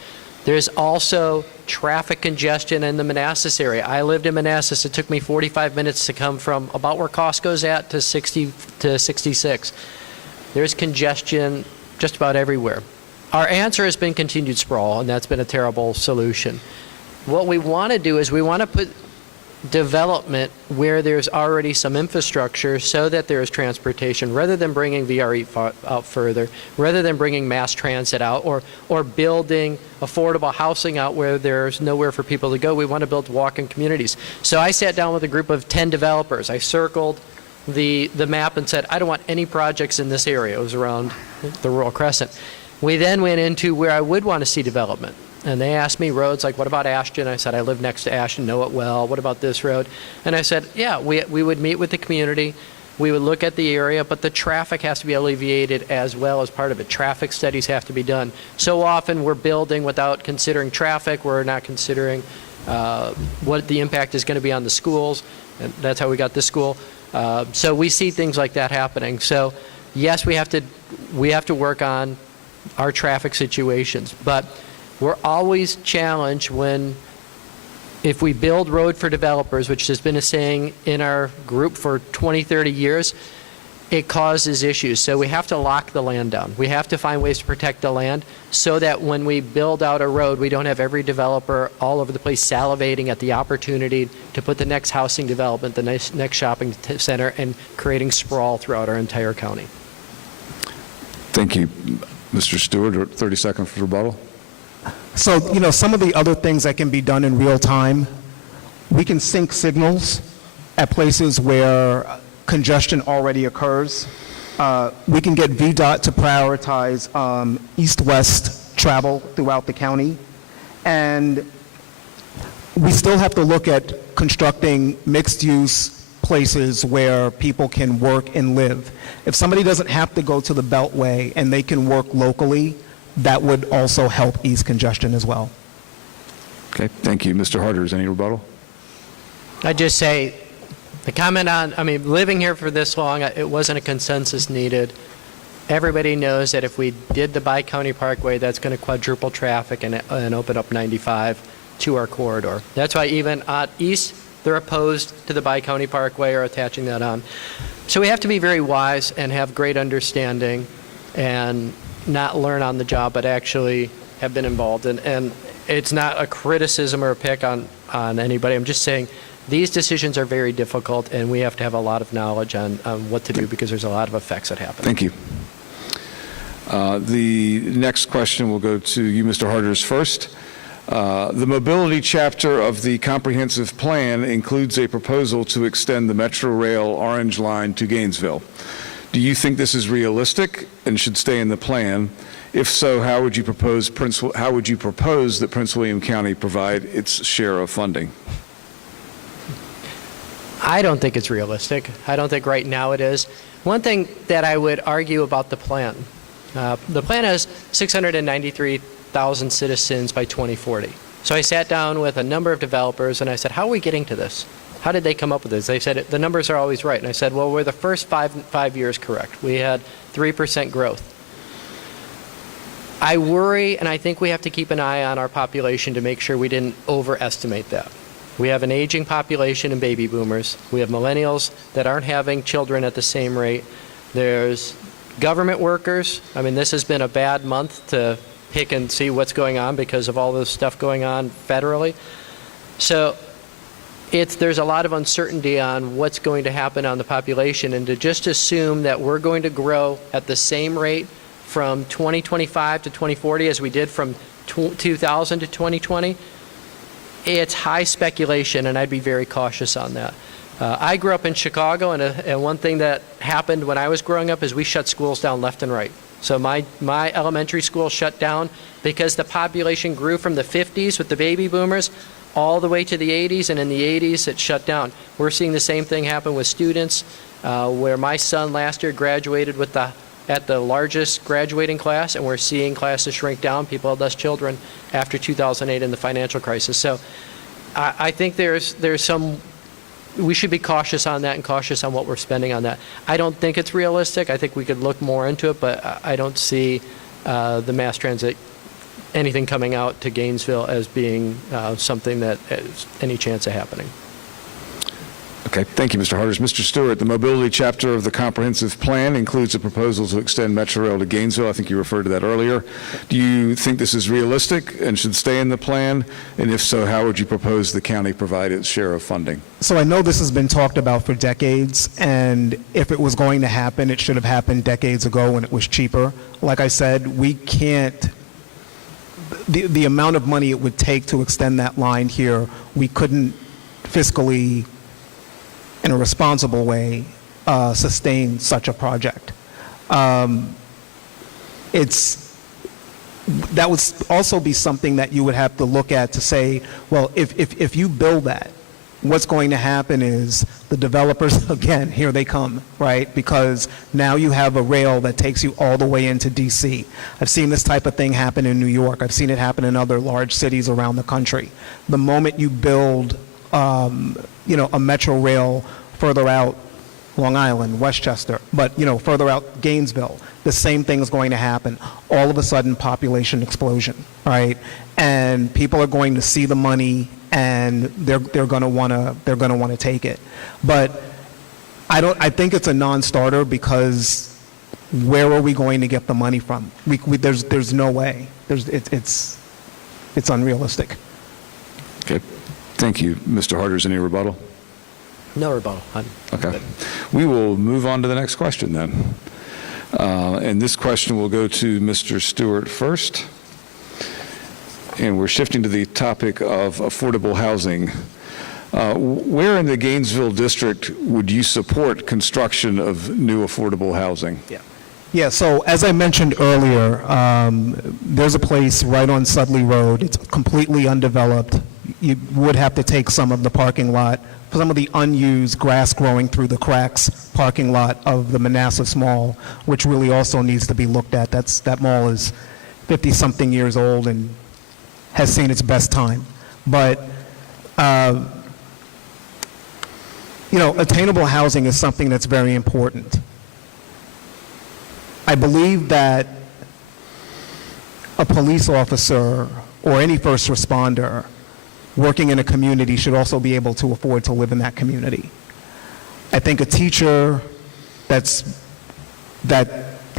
There's also traffic congestion in the Manassas area. I lived in Manassas. It took me 45 minutes to come from about where Costco's at to 60 to 66. There's congestion just about everywhere. Our answer has been continued sprawl, and that's been a terrible solution. What we want to do is we want to put development where there's already some infrastructure so that there's transportation, rather than bringing VRE out further, rather than bringing mass transit out, or building affordable housing out where there's nowhere for people to go. We want to build walking communities. So I sat down with a group of 10 developers. I circled the map and said, I don't want any projects in this area. It was around the Rural Crescent. We then went into where I would want to see development. And they asked me roads like, what about Ashton? I said, I live next to Ashton, know it well. What about this road? And I said, yeah, we would meet with the community. We would look at the area, but the traffic has to be alleviated as well as part of it. Traffic studies have to be done. So often we're building without considering traffic. We're not considering what the impact is going to be on the schools. And that's how we got this school. So we see things like that happening. So yes, we have to work on our traffic situations, but we're always challenged if we build road for developers, which has been a saying in our group for 20, 30 years, it causes issues. So we have to lock the land down. We have to find ways to protect the land so that when we build out a road, we don't have every developer all over the place salivating at the opportunity to put the next housing development, the next shopping center, and creating sprawl throughout our entire county. Thank you. Mr. Stewart, 30 seconds for rebuttal. So, some of the other things that can be done in real time, we can sync signals at places where congestion already occurs. We can get VDOT to prioritize east-west travel throughout the county. And we still have to look at constructing mixed-use places where people can work and live. If somebody doesn't have to go to the Beltway and they can work locally, that would also help ease congestion as well. Okay, thank you. Mr. Harders, any rebuttal? I'd just say, the comment on, living here for this long, it wasn't a consensus needed. Everybody knows that if we did the Bi-County Parkway, that's going to quadruple traffic and open up 95 to our corridor. That's why even out east, they're opposed to the Bi-County Parkway or attaching that on. So we have to be very wise and have great understanding and not learn on the job, but actually have been involved. And it's not a criticism or a pick on anybody. I'm just saying these decisions are very difficult, and we have to have a lot of knowledge on what to do because there's a lot of effects that happen. Thank you. The next question will go to you, Mr. Harders, first. The mobility chapter of the comprehensive plan includes a proposal to extend the Metro Rail Orange Line to Gainesville. Do you think this is realistic and should stay in the plan? If so, how would you propose that Prince William County provide its share of funding? I don't think it's realistic. I don't think right now it is. One thing that I would argue about the plan has 693,000 citizens by 2040. So I sat down with a number of developers and I said, how are we getting to this? How did they come up with this? They said, the numbers are always right. And I said, well, we're the first five years correct. We had 3% growth. I worry, and I think we have to keep an eye on our population to make sure we didn't overestimate that. We have an aging population and baby boomers. We have millennials that aren't having children at the same rate. There's government workers. This has been a bad month to pick and see what's going on because of all this stuff going on federally. So there's a lot of uncertainty on what's going to happen on the population, and to just assume that we're going to grow at the same rate from 2025 to 2040 as we did from 2000 to 2020, it's high speculation, and I'd be very cautious on that. I grew up in Chicago, and one thing that happened when I was growing up is we shut schools down left and right. So my elementary school shut down because the population grew from the 50s with the baby boomers all the way to the 80s, and in the 80s it shut down. We're seeing the same thing happen with students, where my son last year graduated with the at the largest graduating class, and we're seeing classes shrink down. People had less children after 2008 in the financial crisis. So I think there's some, we should be cautious on that and cautious on what we're spending on that. I don't think it's realistic. I think we could look more into it, but I don't see the mass transit, anything coming out to Gainesville as being something that has any chance of happening. Okay, thank you, Mr. Harders. Mr. Stewart, the mobility chapter of the comprehensive plan includes a proposal to extend Metro Rail to Gainesville. I think you referred to that earlier. Do you think this is realistic and should stay in the plan? And if so, how would you propose the county provide its share of funding? So I know this has been talked about for decades, and if it was going to happen, it should have happened decades ago when it was cheaper. Like I said, we can't, the amount of money it would take to extend that line here, we couldn't fiscally, in a responsible way, sustain such a project. That would also be something that you would have to look at to say, well, if you build that, what's going to happen is the developers, again, here they come, right? Because now you have a rail that takes you all the way into DC. I've seen this type of thing happen in New York. I've seen it happen in other large cities around the country. The moment you build a metro rail further out Long Island, Westchester, but, further out Gainesville, the same thing is going to happen. All of a sudden, population explosion, right? And people are going to see the money, and they're going to want to take it. But I think it's a non-starter, because where are we going to get the money from? There's no way. It's unrealistic. Okay, thank you, Mr. Harders. Any rebuttal? No rebuttal. Okay. We will move on to the next question then. And this question will go to Mr. Stewart first. And we're shifting to the topic of affordable housing. Where in the Gainesville District would you support construction of new affordable housing? Yeah, so as I mentioned earlier, there's a place right on Sudley Road. It's completely undeveloped. You would have to take some of the parking lot, some of the unused grass growing through the cracks parking lot of the Manassas Mall, which really also needs to be looked at. That mall is 50-something years old and has seen its best time. But, attainable housing is something that's very important. I believe that a police officer or any first responder working in a community should also be able to afford to live in that community. I think a teacher that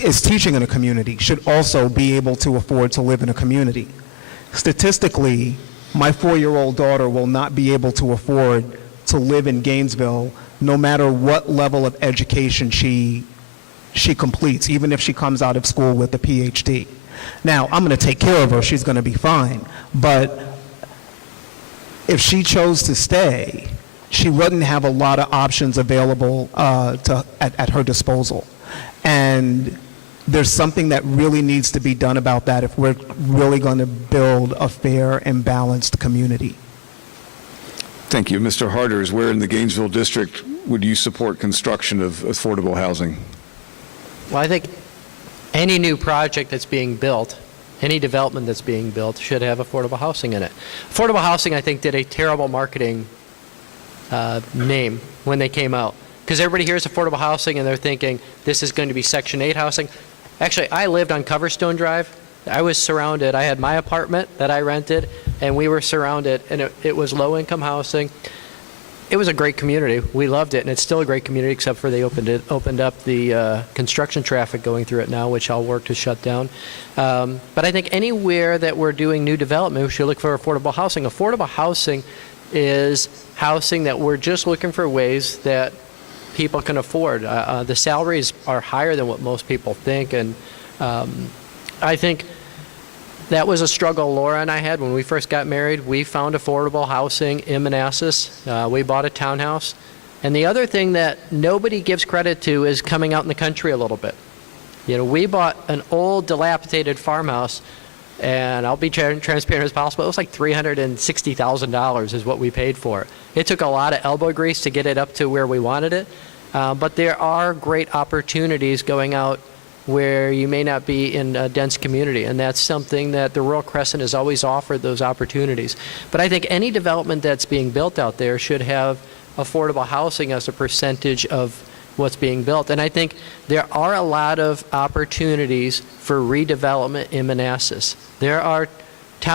is teaching in a community should also be able to afford to live in a community. Statistically, my 4-year-old daughter will not be able to afford to live in Gainesville no matter what level of education she completes, even if she comes out of school with a PhD. Now, I'm going to take care of her. She's going to be fine. But if she chose to stay, she wouldn't have a lot of options available at her disposal. And there's something that really needs to be done about that if we're really going to build a fair and balanced community. Thank you. Mr. Harders, where in the Gainesville District would you support construction of affordable housing? Well, I think any new project that's being built, any development that's being built, should have affordable housing in it. Affordable housing, I think, did a terrible marketing name when they came out, because everybody hears affordable housing and they're thinking this is going to be Section 8 housing. Actually, I lived on Coverstone Drive. I was surrounded. I had my apartment that I rented, and we were surrounded, and it was low-income housing. It was a great community. We loved it, and it's still a great community, except for they opened up the construction traffic going through it now, which I'll work to shut down. But I think anywhere that we're doing new development, we should look for affordable housing. Affordable housing is housing that we're just looking for ways that people can afford. The salaries are higher than what most people think, and I think that was a struggle Laura and I had when we first got married. We found affordable housing in Manassas. We bought a townhouse. And the other thing that nobody gives credit to is coming out in the country a little bit. We bought an old, dilapidated farmhouse, and I'll be transparent as possible. It was like $360,000 is what we paid for it. It took a lot of elbow grease to get it up to where we wanted it. But there are great opportunities going out where you may not be in a dense community. And that's something that the Rural Crescent has always offered, those opportunities. But I think any development that's being built out there should have affordable housing as a percentage of what's being built. And I think there are a lot of opportunities for redevelopment in Manassas. There are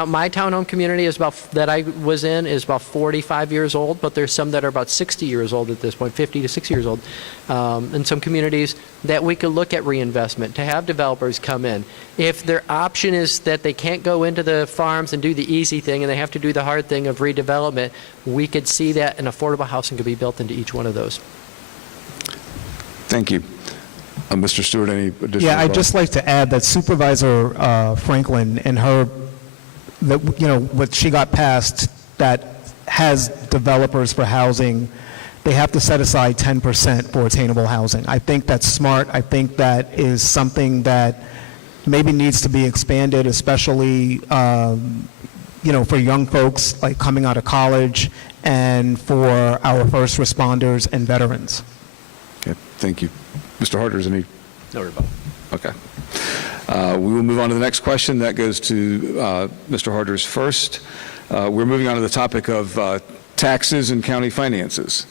my townhome community that I was in is about 45 years old, but there's some that are about 60 years old at this point, 50 to 60 years old. And some communities that we could look at reinvestment, to have developers come in. If their option is that they can't go into the farms and do the easy thing and they have to do the hard thing of redevelopment, we could see that an affordable housing could be built into each one of those. Thank you. Mr. Stewart, any additional? Yeah, I'd thoughts? just like to add that Supervisor Franklin and her, what she got passed that has developers for housing, they have to set aside 10% for attainable housing. I think that's smart. I think that is something that maybe needs to be expanded, especially, for young folks like coming out of college and for our first responders and veterans. Okay, thank you. Mr. Harder, any? No rebuttal. Okay. We will move on to the next question. That goes to Mr. Harder's first. We're moving on to the topic of taxes and county finances.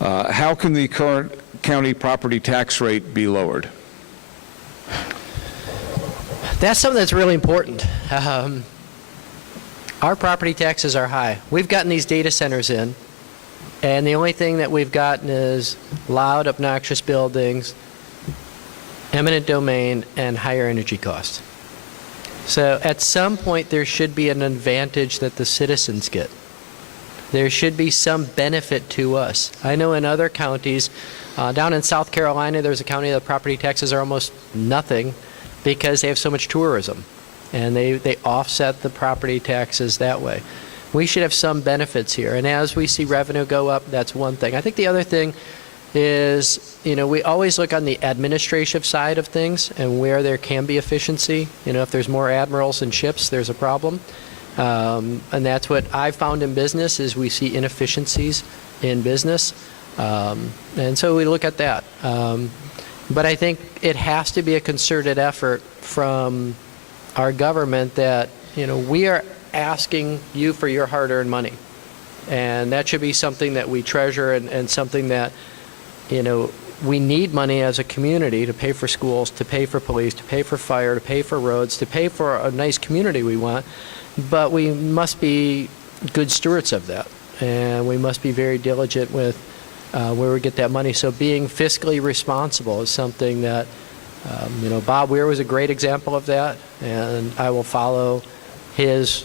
How can the current county property tax rate be lowered? That's something that's really important. Our property taxes are high. We've gotten these data centers in, and the only thing that we've gotten is loud, obnoxious buildings, eminent domain, and higher energy costs. So at some point, there should be an advantage that the citizens get. There should be some benefit to us. I know in other counties, down in South Carolina, there's a county that property taxes are almost nothing because they have so much tourism, and they offset the property taxes that way. We should have some benefits here, and as we see revenue go up, that's one thing. I think the other thing is, we always look on the administrative side of things and where there can be efficiency. If there's more admirals and ships, there's a problem. And that's what I've found in business is we see inefficiencies in business. And so we look at that. But I think it has to be a concerted effort from our government that, we are asking you for your hard-earned money. And that should be something that we treasure and something that, we need money as a community to pay for schools, to pay for police, to pay for fire, to pay for roads, to pay for a nice community we want. But we must be good stewards of that. And we must be very diligent with where we get that money. So being fiscally responsible is something that, Bob Weir was a great example of that. And I will follow his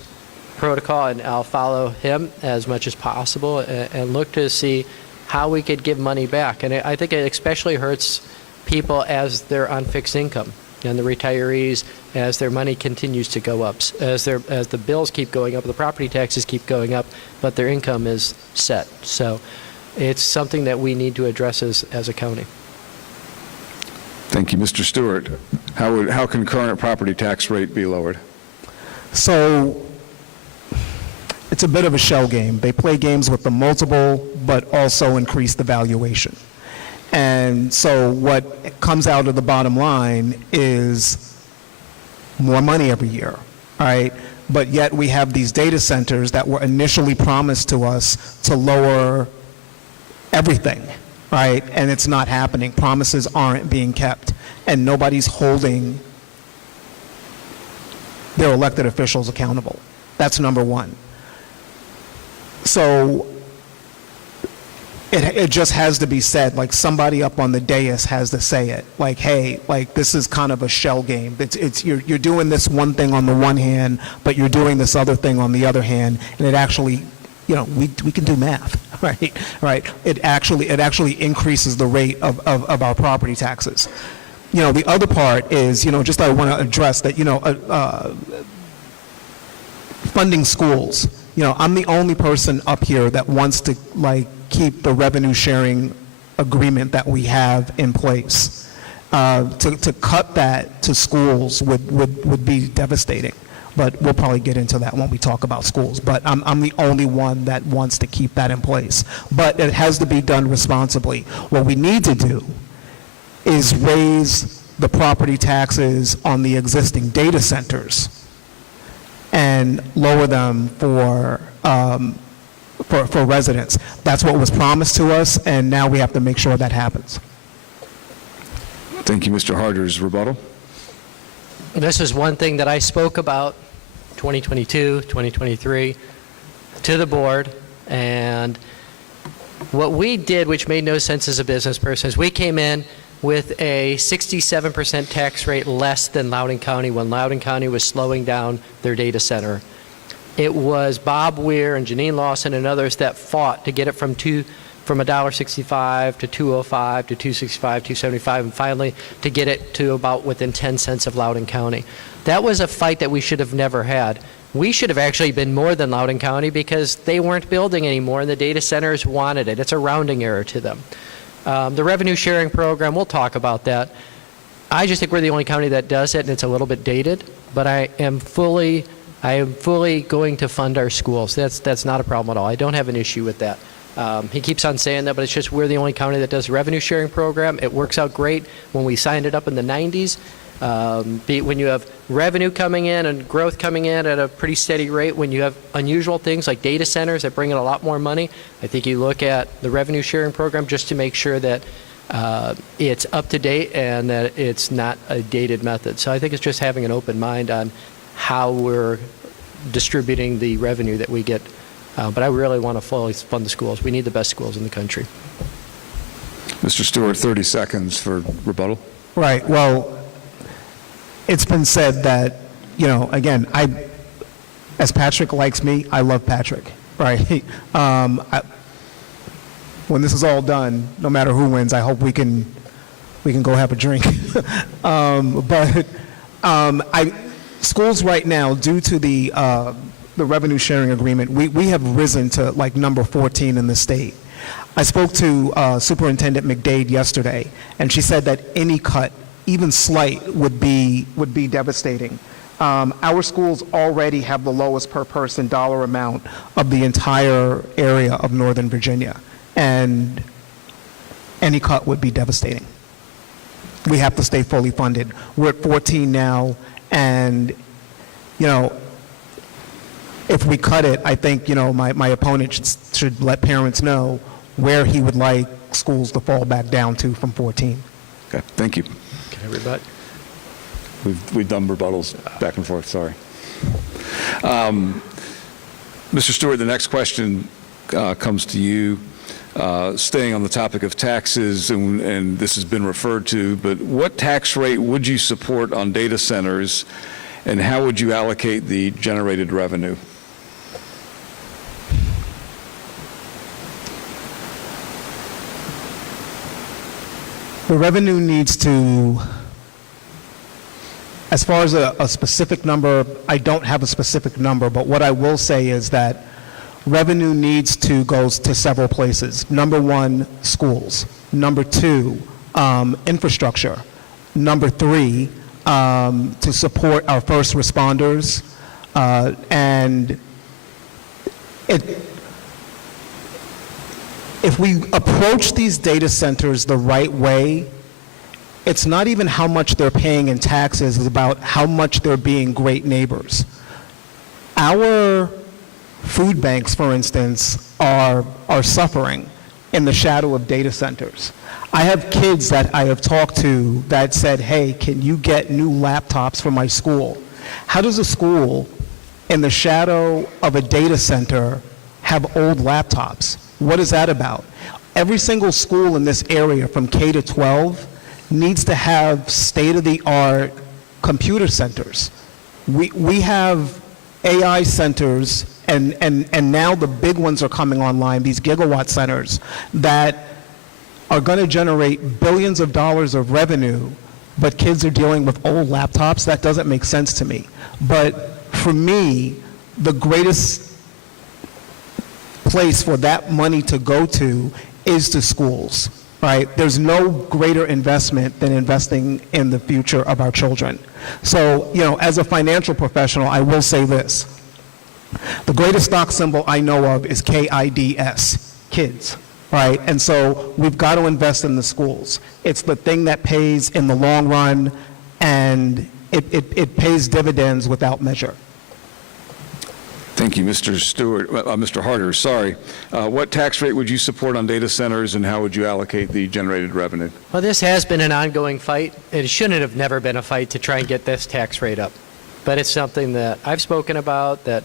protocol, and I'll follow him as much as possible and look to see how we could give money back. And I think it especially hurts people as they're on fixed income and the retirees as their money continues to go up, as the bills keep going up, the property taxes keep going up, but their income is set. So it's something that we need to address as a county. Thank you. Mr. Stewart, how can current property tax rate be lowered? So it's a bit of a shell game. They play games with the multiple, but also increase the valuation. And so what comes out of the bottom line is more money every year, all right? But yet we have these data centers that were initially promised to us to lower everything, right? And it's not happening. Promises aren't being kept, and nobody's holding their elected officials accountable. That's number one. So it just has to be said, like somebody up on the dais has to say it, like, hey, like this is kind of a shell game. You're doing this one thing on the one hand, but you're doing this other thing on the other hand, and it actually, we can do math, right? It actually increases the rate of our property taxes. The other part is, just I want to address that, funding schools. I'm the only person up here that wants to keep the revenue sharing agreement that we have in place. To cut that to schools would be devastating. But we'll probably get into that when we talk about schools. But I'm the only one that wants to keep that in place. But it has to be done responsibly. What we need to do is raise the property taxes on the existing data centers and lower them for residents. That's what was promised to us, and now we have to make sure that happens. Thank you, Mr. Harders. Rebuttal? This is one thing that I spoke about 2022, 2023 to the board, and what we did, which made no sense as a business person, is we came in with a 67% tax rate less than Loudoun County when Loudoun County was slowing down their data center. It was Bob Weir and Janine Lawson and others that fought to get it from $1.65 to $2.05 to $2.65, $2.75, and finally to get it to about within 10 cents of Loudoun County. That was a fight that we should have never had. We should have actually been more than Loudoun County because they weren't building anymore and the data centers wanted it. It's a rounding error to them. The revenue sharing program, we'll talk about that. I just think we're the only county that does it, and it's a little bit dated, but I am fully going to fund our schools. That's not a problem at all. I don't have an issue with that. He keeps on saying that, but it's just we're the only county that does the revenue sharing program. It works out great. When we signed it up in the 90s, when you have revenue coming in and growth coming in at a pretty steady rate, when you have unusual things like data centers that bring in a lot more money, I think you look at the revenue sharing program just to make sure that it's up to date and that it's not a dated method. So I think it's just having an open mind on how we're distributing the revenue that we get. But I really want to fully fund the schools. We need the best schools in the country. Mr. Stewart, 30 seconds for rebuttal. Right. Well, it's been said that, again, as Patrick likes me, I love Patrick, right? When this is all done, no matter who wins, I hope we can go have a drink. Schools right now, due to the revenue sharing agreement, we have risen to like number 14 in the state. I spoke to Superintendent McDade yesterday, and she said that any cut, even slight, would be devastating. Our schools already have the lowest per person dollar amount of the entire area of Northern Virginia, and any cut would be devastating. We have to stay fully funded. We're at 14 now, and if we cut it, I think my opponent should let parents know where he would like schools to fall back down to from 14. Okay, thank you. Can I rebut? We've done rebuttals back and forth, sorry. Mr. Stewart, the next question comes to you. Staying on the topic of taxes, and this has been referred to, but what tax rate would you support on data centers, and how would you allocate the generated revenue? The revenue needs to, as far as a specific number, I don't have a specific number, but what I will say is that revenue needs to go to several places. Number one, schools. Number two, infrastructure. Number three, to support our first responders. And if we approach these data centers the right way, it's not even how much they're paying in taxes, it's about how much they're being great neighbors. Our food banks, for instance, are suffering in the shadow of data centers. I have kids that I have talked to that said, hey, can you get new laptops for my school? How does a school in the shadow of a data center have old laptops? What is that about? Every single school in this area from K to 12 needs to have state-of-the-art computer centers. We have AI centers, and now the big ones are coming online, these gigawatt centers that are going to generate billions of dollars of revenue, but kids are dealing with old laptops. That doesn't make sense to me. But for me, the greatest place for that money to go to is to schools, right? There's no greater investment than investing in the future of our children. So, as a financial professional, I will say this. The greatest stock symbol I know of is KIDS, kids. right? And so we've got to invest in the schools. It's the thing that pays in the long run, and it pays dividends without measure. Thank you, Mr. Stewart, Mr. Harder, sorry. What tax rate would you support on data centers, and how would you allocate the generated revenue? Well, this has been an ongoing fight. It shouldn't have never been a fight to try and get this tax rate up. But it's something that I've spoken about, that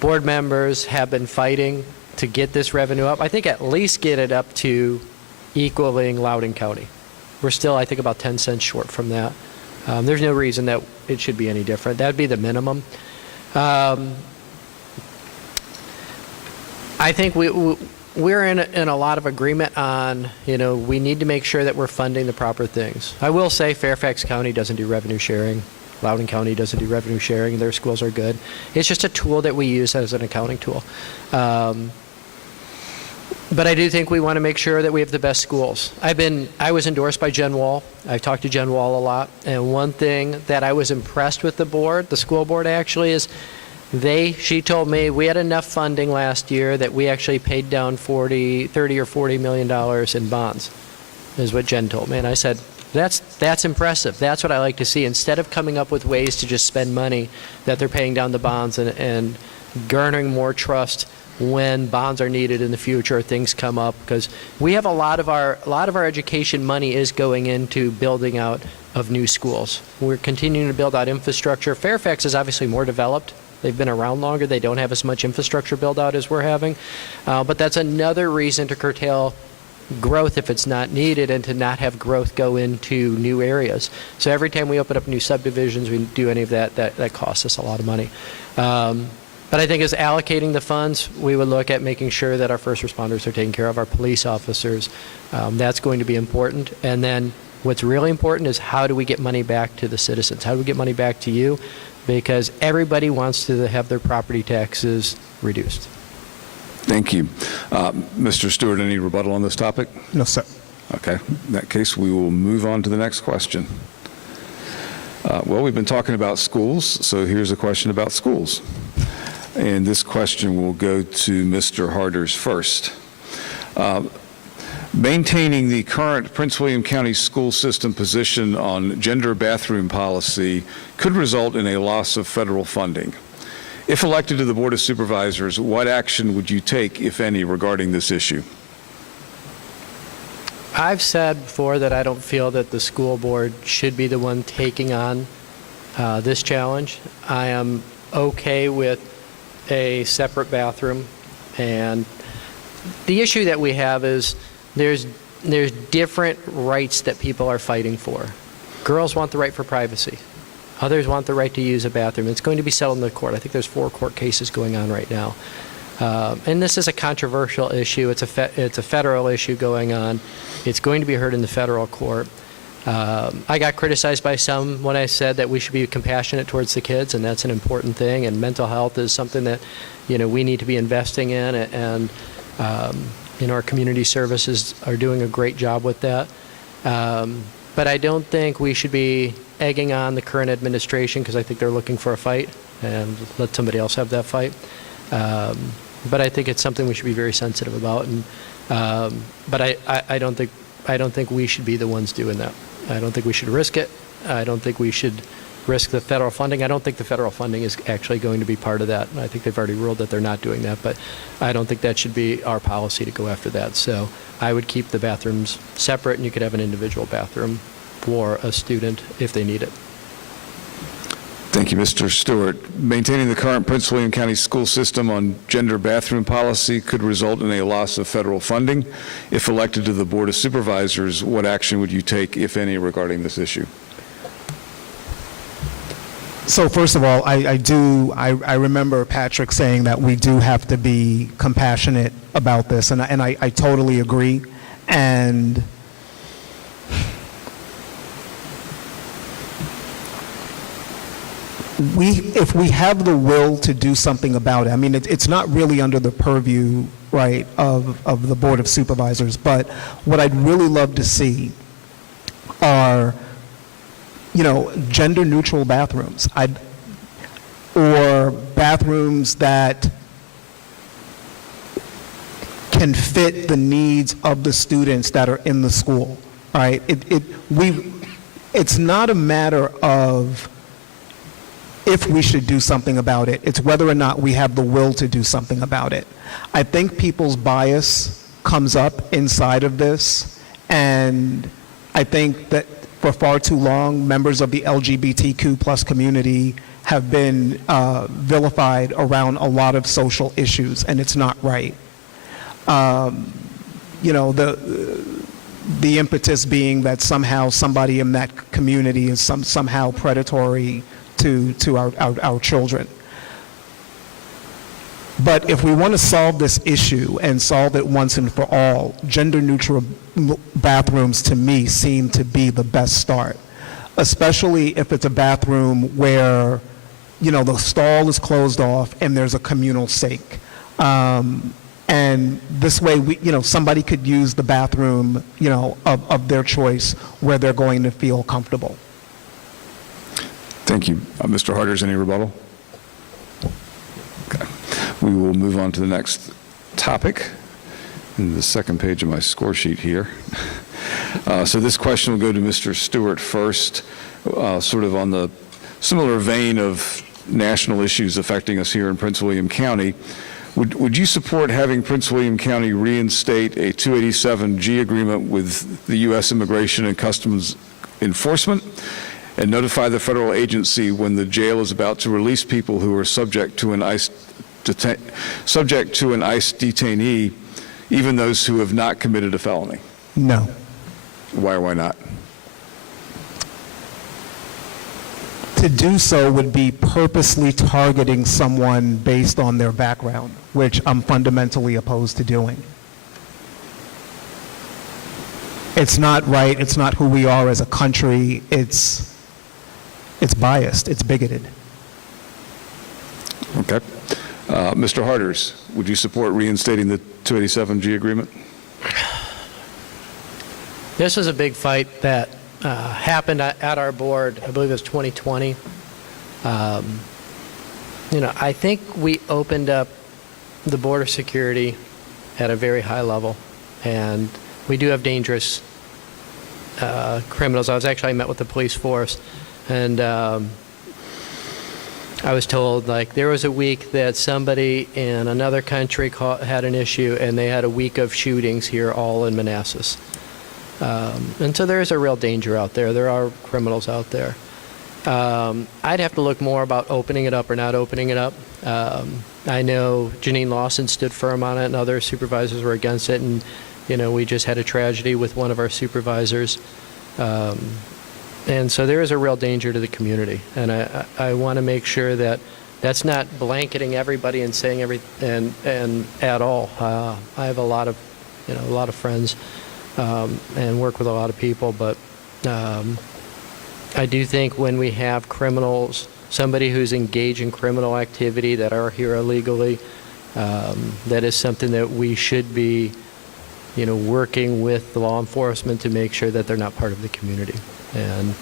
board members have been fighting to get this revenue up. I think at least get it up to equaling Loudoun County. We're still, I think, about 10 cents short from that. There's no reason that it should be any different. That'd be the minimum. I think we're in a lot of agreement on, we need to make sure that we're funding the proper things. I will say Fairfax County doesn't do revenue sharing. Loudoun County doesn't do revenue sharing. Their schools are good. It's just a tool that we use as an accounting tool. But I do think we want to make sure that we have the best schools. I was endorsed by Jen Wall. I've talked to Jen Wall a lot. And one thing that I was impressed with the school board actually, is she told me we had enough funding last year that we actually paid down $30 or $40 million in bonds, is what Jen told me. And I said, that's impressive. That's what I like to see. Instead of coming up with ways to just spend money, that they're paying down the bonds and garnering more trust when bonds are needed in the future, things come up, because we have a lot of our education money is going into building out of new schools. We're continuing to build out infrastructure. Fairfax is obviously more developed. They've been around longer. They don't have as much infrastructure build out as we're having. But that's another reason to curtail growth if it's not needed, and to not have growth go into new areas. So every time we open up new subdivisions, we do any of that costs us a lot of money. But I think as allocating the funds, we would look at making sure that our first responders are taken care of, our police officers. That's going to be important. And then what's really important is, how do we get money back to the citizens? How do we get money back to you? Because everybody wants to have their property taxes reduced. Thank you. Mr. Stewart, any rebuttal on this topic? No, sir. Okay. In that case, we will move on to the next question. Well, we've been talking about schools, so here's a question about schools. And this question will go to Mr. Harders first. Maintaining the current Prince William County school system position on gender bathroom policy could result in a loss of federal funding. If elected to the Board of Supervisors, what action would you take, if any, regarding this issue? I've said before that I don't feel that the school board should be the one taking on this challenge. I am okay with a separate bathroom, and the issue that we have is there's different rights that people are fighting for. Girls want the right for privacy. Others want the right to use a bathroom. It's going to be settled in the court. I think there's 4 court cases going on right now. And this is a controversial issue. It's a federal issue going on. It's going to be heard in the federal court. I got criticized by some when I said that we should be compassionate towards the kids, and that's an important thing. And mental health is something that, we need to be investing in, and our community services are doing a great job with that. But I don't think we should be egging on the current administration, because I think they're looking for a fight, and let somebody else have that fight. But I think it's something we should be very sensitive about. And but I don't think we should be the ones doing that. I don't think we should risk it. I don't think we should risk the federal funding. I don't think the federal funding is actually going to be part of that. I think they've already ruled that they're not doing that, but I don't think that should be our policy to go after that. So I would keep the bathrooms separate, and you could have an individual bathroom for a student if they need it. Thank you, Mr. Stewart. Maintaining the current Prince William County school system on gender bathroom policy could result in a loss of federal funding. If elected to the Board of Supervisors, what action would you take, if any, regarding this issue? So first of all, I remember Patrick saying that we do have to be compassionate about this, and I totally agree. And if we have the will to do something about it, I mean, it's not really under the purview, right, of the Board of Supervisors, but what I'd really love to see are, gender-neutral bathrooms, or bathrooms that can fit the needs of the students that are in the school, right? It's not a matter of if we should do something about it. It's whether or not we have the will to do something about it. I think people's bias comes up inside of this, and I think that for far too long, members of the LGBTQ plus community have been vilified around a lot of social issues, and it's not right. You know, the impetus being that somehow somebody in that community is somehow predatory to our children. But if we want to solve this issue and solve it once and for all, gender-neutral bathrooms to me seem to be the best start, especially if it's a bathroom where, you know, the stall is closed off and there's a communal sink. And this way, you know, somebody could use the bathroom, you know, of their choice where they're going to feel comfortable. Thank you. Mr. Harders, any rebuttal? Okay. We will move on to the next topic in the second page of my score sheet here. So this question will go to Mr. Stewart first, sort of on the similar vein of national issues affecting us here in Prince William County. Would you support having Prince William County reinstate a 287G agreement with the U.S. Immigration and Customs Enforcement and notify the federal agency when the jail is about to release people who are subject to an ICE detainee, even those who have not committed a felony? No. Why or why not? To do so would be purposely targeting someone based on their background, which I'm fundamentally opposed to doing. It's not right. It's not who we are as a country. It's biased. It's bigoted. Okay. Mr. Harders, would you support reinstating the 287G agreement? This was a big fight that happened at our board. I believe it was 2020. You know, I think we opened up the border security at a very high level, and we do have dangerous criminals. I met with the police force, and I was told, like, there was a week that somebody in another country had an issue, and they had a week of shootings here, all in Manassas. And so there is a real danger out there. There are criminals out there. I'd have to look more about opening it up or not opening it up. I know Janine Lawson stood firm on it, and other supervisors were against it. And, you know, we just had a tragedy with one of our supervisors. And so there is a real danger to the community. And I want to make sure that that's not blanketing everybody and saying everything and at all. I have a lot of friends and work with a lot of people, but I do think when we have criminals, somebody who's engaged in criminal activity that are here illegally, that is something that we should be, you know, working with the law enforcement to make sure that they're not part of the community. And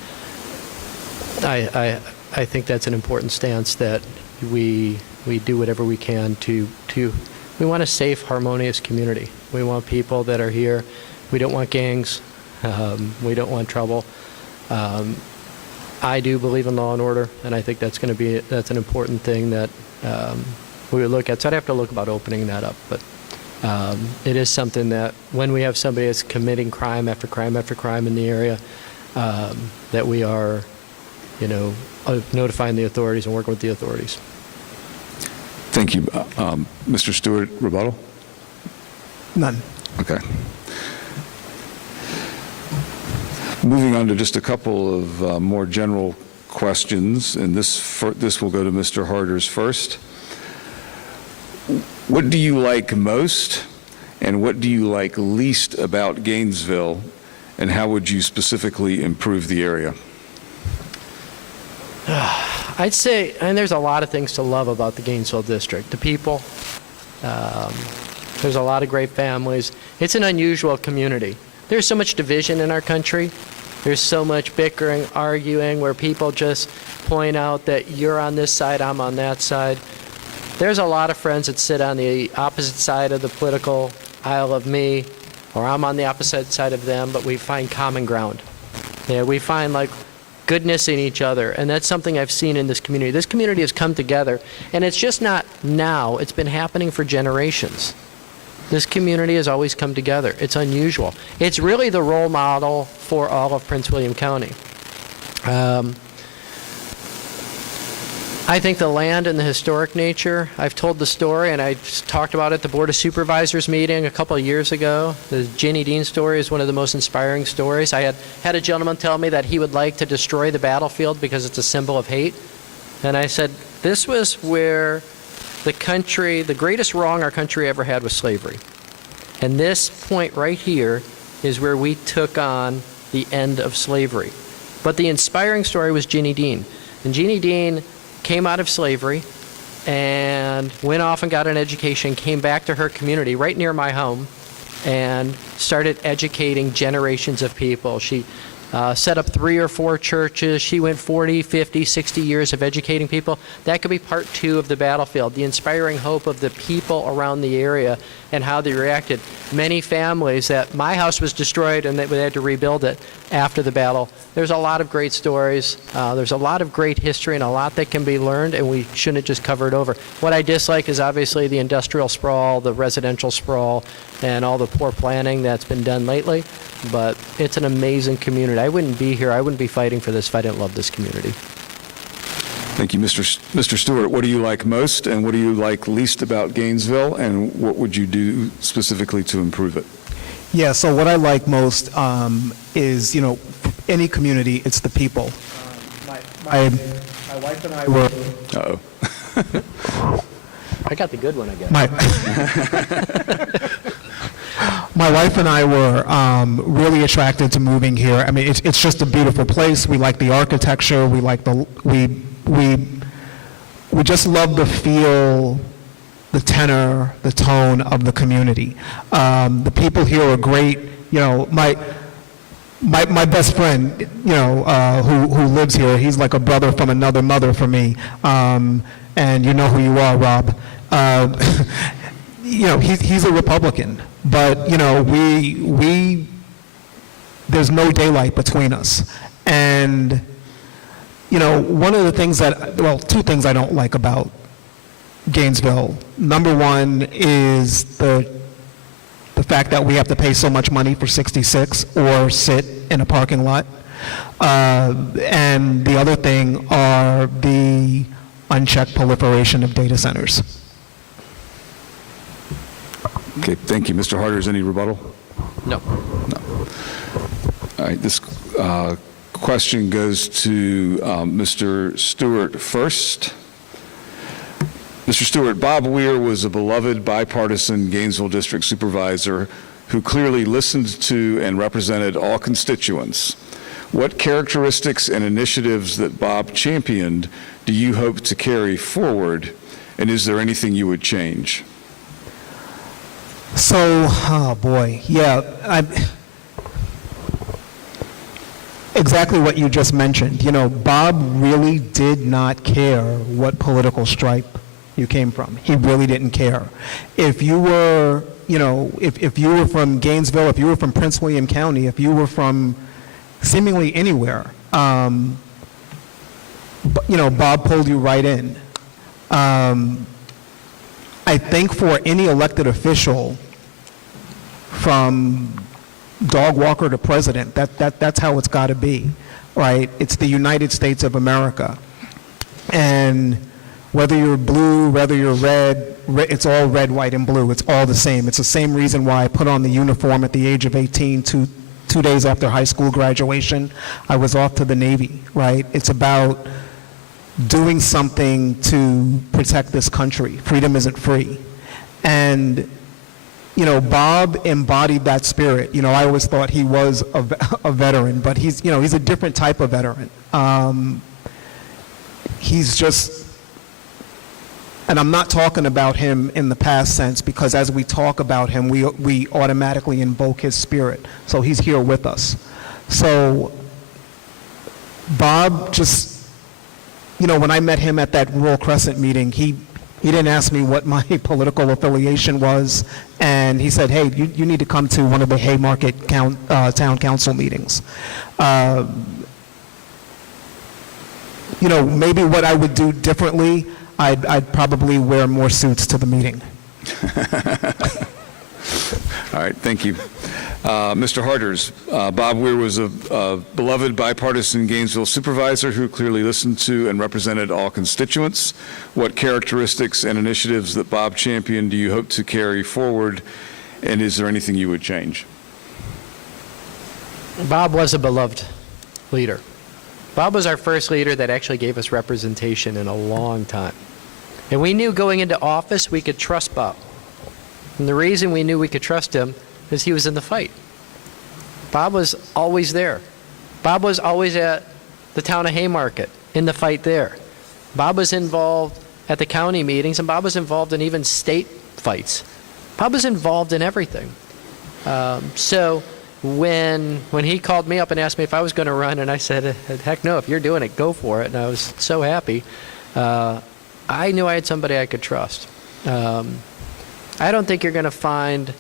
I think that's an important stance, that we do whatever we can to we want a safe, harmonious community. We want people that are here. We don't want gangs. We don't want trouble. I do believe in law and order, and I think that's an important thing that we would look at. So I'd have to look about opening that up, but it is something that when we have somebody that's committing crime after crime after crime in the area, that we are, you know, notifying the authorities and working with the authorities. Thank you. Mr. Stewart, rebuttal? None. Okay. Moving on to just a couple of more general questions, and this will go to Mr. Harders first. What do you like most, and what do you like least about Gainesville, and how would you specifically improve the area? I'd say, and there's a lot of things to love about the Gainesville District. The people, there's a lot of great families. It's an unusual community. There's so much division in our country. There's so much bickering, arguing, where people just point out that you're on this side, I'm on that side. There's a lot of friends that sit on the opposite side of the political aisle of me, or I'm on the opposite side of them, but we find common ground. Yeah, we find like goodness in each other, and that's something I've seen in this community. This community has come together, and it's just not now, it's been happening for generations. This community has always come together. It's unusual. It's really the role model for all of Prince William County. I think the land and the historic nature, I've told the story, and I talked about it at the Board of Supervisors meeting a couple of years ago. The Ginny Dean story is one of the most inspiring stories. I had a gentleman tell me that he would like to destroy the battlefield because it's a symbol of hate. And I said, this was where the country, the greatest wrong our country ever had was slavery. And this point right here is where we took on the end of slavery. But the inspiring story was Ginny Dean. And Ginny Dean came out of slavery and went off and got an education, came back to her community right near my home and started educating generations of people. She set up 3 or 4 churches. She went 40, 50, 60 years of educating people. That could be part 2 of the battlefield, the inspiring hope of the people around the area and how they reacted. Many families that my house was destroyed and they had to rebuild it after the battle. There's a lot of great stories. There's a lot of great history and a lot that can be learned, and we shouldn't just cover it over. What I dislike is obviously the industrial sprawl, the residential sprawl, and all the poor planning that's been done lately. But it's an amazing community. I wouldn't be here, I wouldn't be fighting for this if I didn't love this community. Thank you, Mr. Stewart. What do you like most, and what do you like least about Gainesville, and what would you do specifically to improve it? Yeah, so what I like most is, any community, it's the people. My wife and I were... Uh-oh. I got the good one, I guess. My wife and I were really attracted to moving here. I mean, it's just a beautiful place. We like the architecture. We like we just love the feel, the tenor, the tone of the community. The people here are great. My best friend, who lives here, he's like a brother from another mother for me. And you know who you are, Rob. He's a Republican, but there's no daylight between us. And one of the things two things I don't like about Gainesville. Number one is the fact that we have to pay so much money for 66 or sit in a parking lot. And the other thing are the unchecked proliferation of data centers. Okay, thank you. Mr. Harder, is any rebuttal? No. All right, this question goes to Mr. Stewart first. Mr. Stewart, Bob Weir was a beloved bipartisan Gainesville District Supervisor who clearly listened to and represented all constituents. What characteristics and initiatives that Bob championed do you hope to carry forward, and is there anything you would change? So, exactly what you just mentioned. Bob really did not care what political stripe you came from. He really didn't care. If you were, if you were from Gainesville, if you were from Prince William County, if you were from seemingly anywhere, Bob pulled you right in. I think for any elected official, from dog walker to president, that's how it's got to be, right? It's the United States of America. And whether you're blue, whether you're red, it's all red, white, and blue. It's all the same. It's the same reason why I put on the uniform at the age of 18, two days after high school graduation. I was off to the Navy, right? It's about doing something to protect this country. Freedom isn't free. And, Bob embodied that spirit. I always thought he was a veteran, but he's a different type of veteran. He's just, and I'm not talking about him in the past sense, because as we talk about him, we automatically invoke his spirit. So he's here with us. So Bob just, when I met him at that Rural Crescent meeting, He didn't ask me what my political affiliation was, and he said, hey, you need to come to one of the Haymarket town council meetings. You know, maybe what I would do differently, I'd probably wear more suits to the meeting. All right, thank you. Mr. Harders, Bob Weir was a beloved bipartisan Gainesville supervisor who clearly listened to and represented all constituents. What characteristics and initiatives that Bob championed do you hope to carry forward, and is there anything you would change? Bob was a beloved leader. Bob was our first leader that actually gave us representation in a long time. And we knew going into office we could trust Bob. And the reason we knew we could trust him is he was in the fight. Bob was always there. Bob was always at the town of Haymarket in the fight there. Bob was involved at the county meetings, and Bob was involved in even state fights. Bob was involved in everything. So when he called me up and asked me if I was going to run, and I said, heck no, if you're doing it, go for it. And I was so happy. I knew I had somebody I could trust. I don't think you're going to find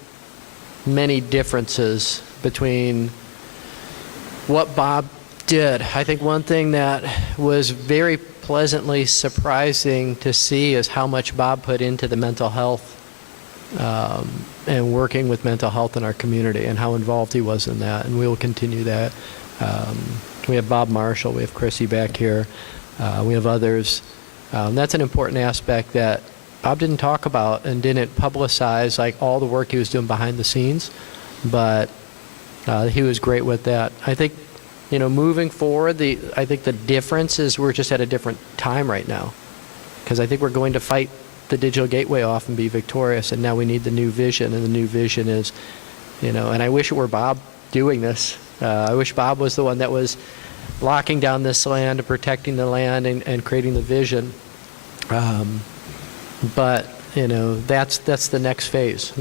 many differences between what Bob did. I think one thing that was very pleasantly surprising to see is how much Bob put into the mental health and working with mental health in our community, and how involved he was in that, and we will continue that. We have Bob Marshall, we have Chrissy back here, we have others. That's an important aspect that Bob didn't talk about and didn't publicize, like all the work he was doing behind the scenes, but he was great with that. I think, you know, moving forward, I think the difference is we're just at a different time right now, because I think we're going to fight the digital gateway off and be victorious, and now we need the new vision, and the new vision is, you know, and I wish it were Bob doing this. I wish Bob was the one that was locking down this land and protecting the land and creating the vision. But, you know, that's the next phase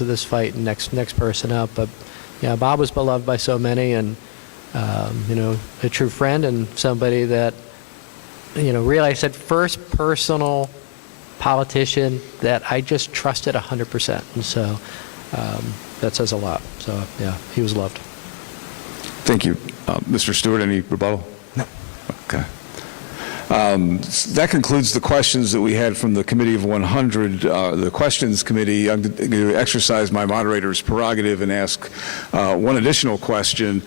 of this fight, and next person up. But, yeah, Bob was beloved by so many, and, you know, a true friend and somebody that, you know, really, I said, first personal politician that I just trusted 100%. And so that says a lot. So, yeah, he was loved. Thank you. Mr. Stewart, any rebuttal? No. Okay. That concludes the questions that we had from the Committee of 100, the Questions Committee. I'm going to exercise my moderator's prerogative and ask one additional question.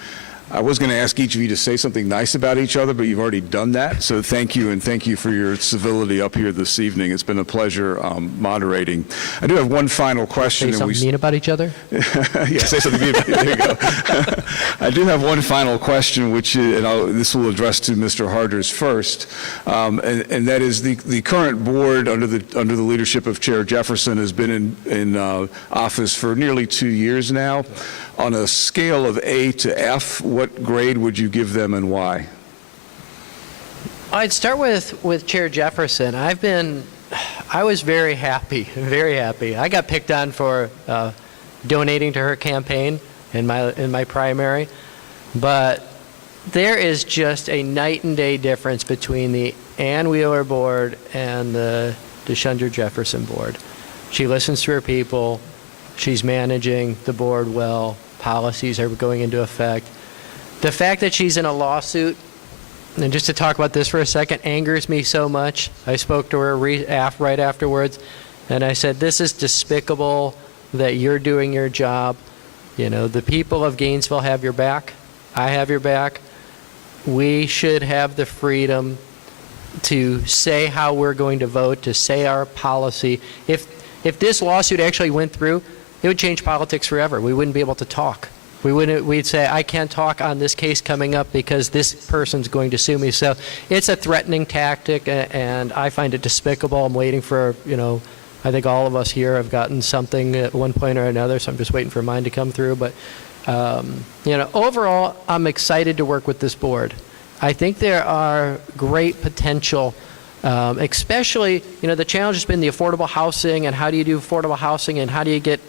I was going to ask each of you to say something nice about each other, but you've already done that, so thank you, and thank you for your civility up here this evening. It's been a pleasure moderating. I do have one final question. Say something mean about each other? Yeah, say something mean about there you go. I do have one final question, which is, and this will address to Mr. Harders first, and that is the current board under the leadership of Chair Jefferson has been in office for nearly 2 years now. On a scale of A to F, what grade would you give them and why? I'd start with Chair Jefferson. I was very happy, very happy. I got picked on for donating to her campaign in my primary, but there is just a night and day difference between the Ann Wheeler board and the DeShundra Jefferson board. She listens to her people. She's managing the board well. Policies are going into effect. The fact that she's in a lawsuit, and just to talk about this for a second, angers me so much. I spoke to her right afterwards, and I said, this is despicable that you're doing your job. You know, the people of Gainesville have your back. I have your back. We should have the freedom to say how we're going to vote, to say our policy. If this lawsuit actually went through, it would change politics forever. We wouldn't be able to talk. We'd say, I can't talk on this case coming up because this person's going to sue me. So it's a threatening tactic, and I find it despicable. I'm waiting for, you know, I think all of us here have gotten something at one point or another, so I'm just waiting for mine to come through. But, you know, overall, I'm excited to work with this board. I think there are great potential, especially, you know, the challenge has been the affordable housing, and how do you do affordable housing, and how do you get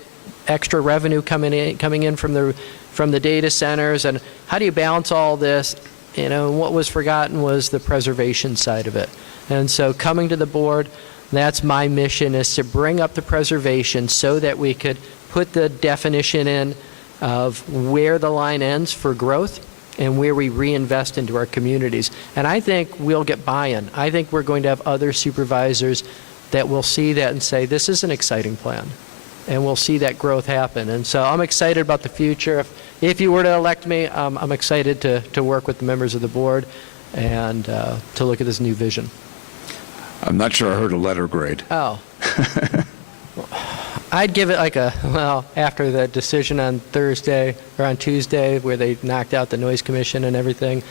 extra revenue coming in from the data centers, and how do you balance all this? You know, what was forgotten was the preservation side of it. And so coming to the board, That's my mission, is to bring up the preservation so that we could put the definition in of where the line ends for growth and where we reinvest into our communities. And I think we'll get buy-in. I think we're going to have other supervisors that will see that and say, this is an exciting plan. And we'll see that growth happen. And so I'm excited about the future. If you were to elect me, I'm excited to work with the members of the board and to look at this new vision. I'm not sure I heard a letter grade. Oh. I'd give it like after the decision on Thursday or on Tuesday where they knocked out the noise commission and everything,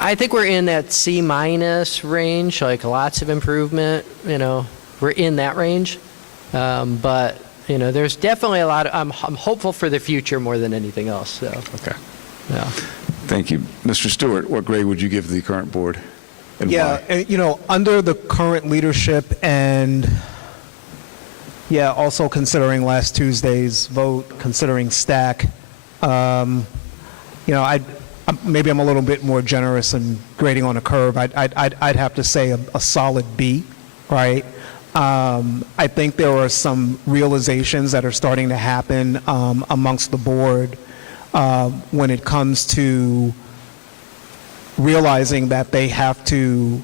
I think we're in that C- range, like lots of improvement, we're in that range. But, there's definitely a lot of, I'm hopeful for the future more than anything else, so. Okay. Yeah. Thank you. Mr. Stewart, what grade would you give the current board? And Yeah, why? and, under the current leadership and, also considering last Tuesday's vote, considering stack, maybe I'm a little bit more generous in grading on a curve. I'd have to say a solid B, right? I think there are some realizations that are starting to happen amongst the board when it comes to realizing that they have to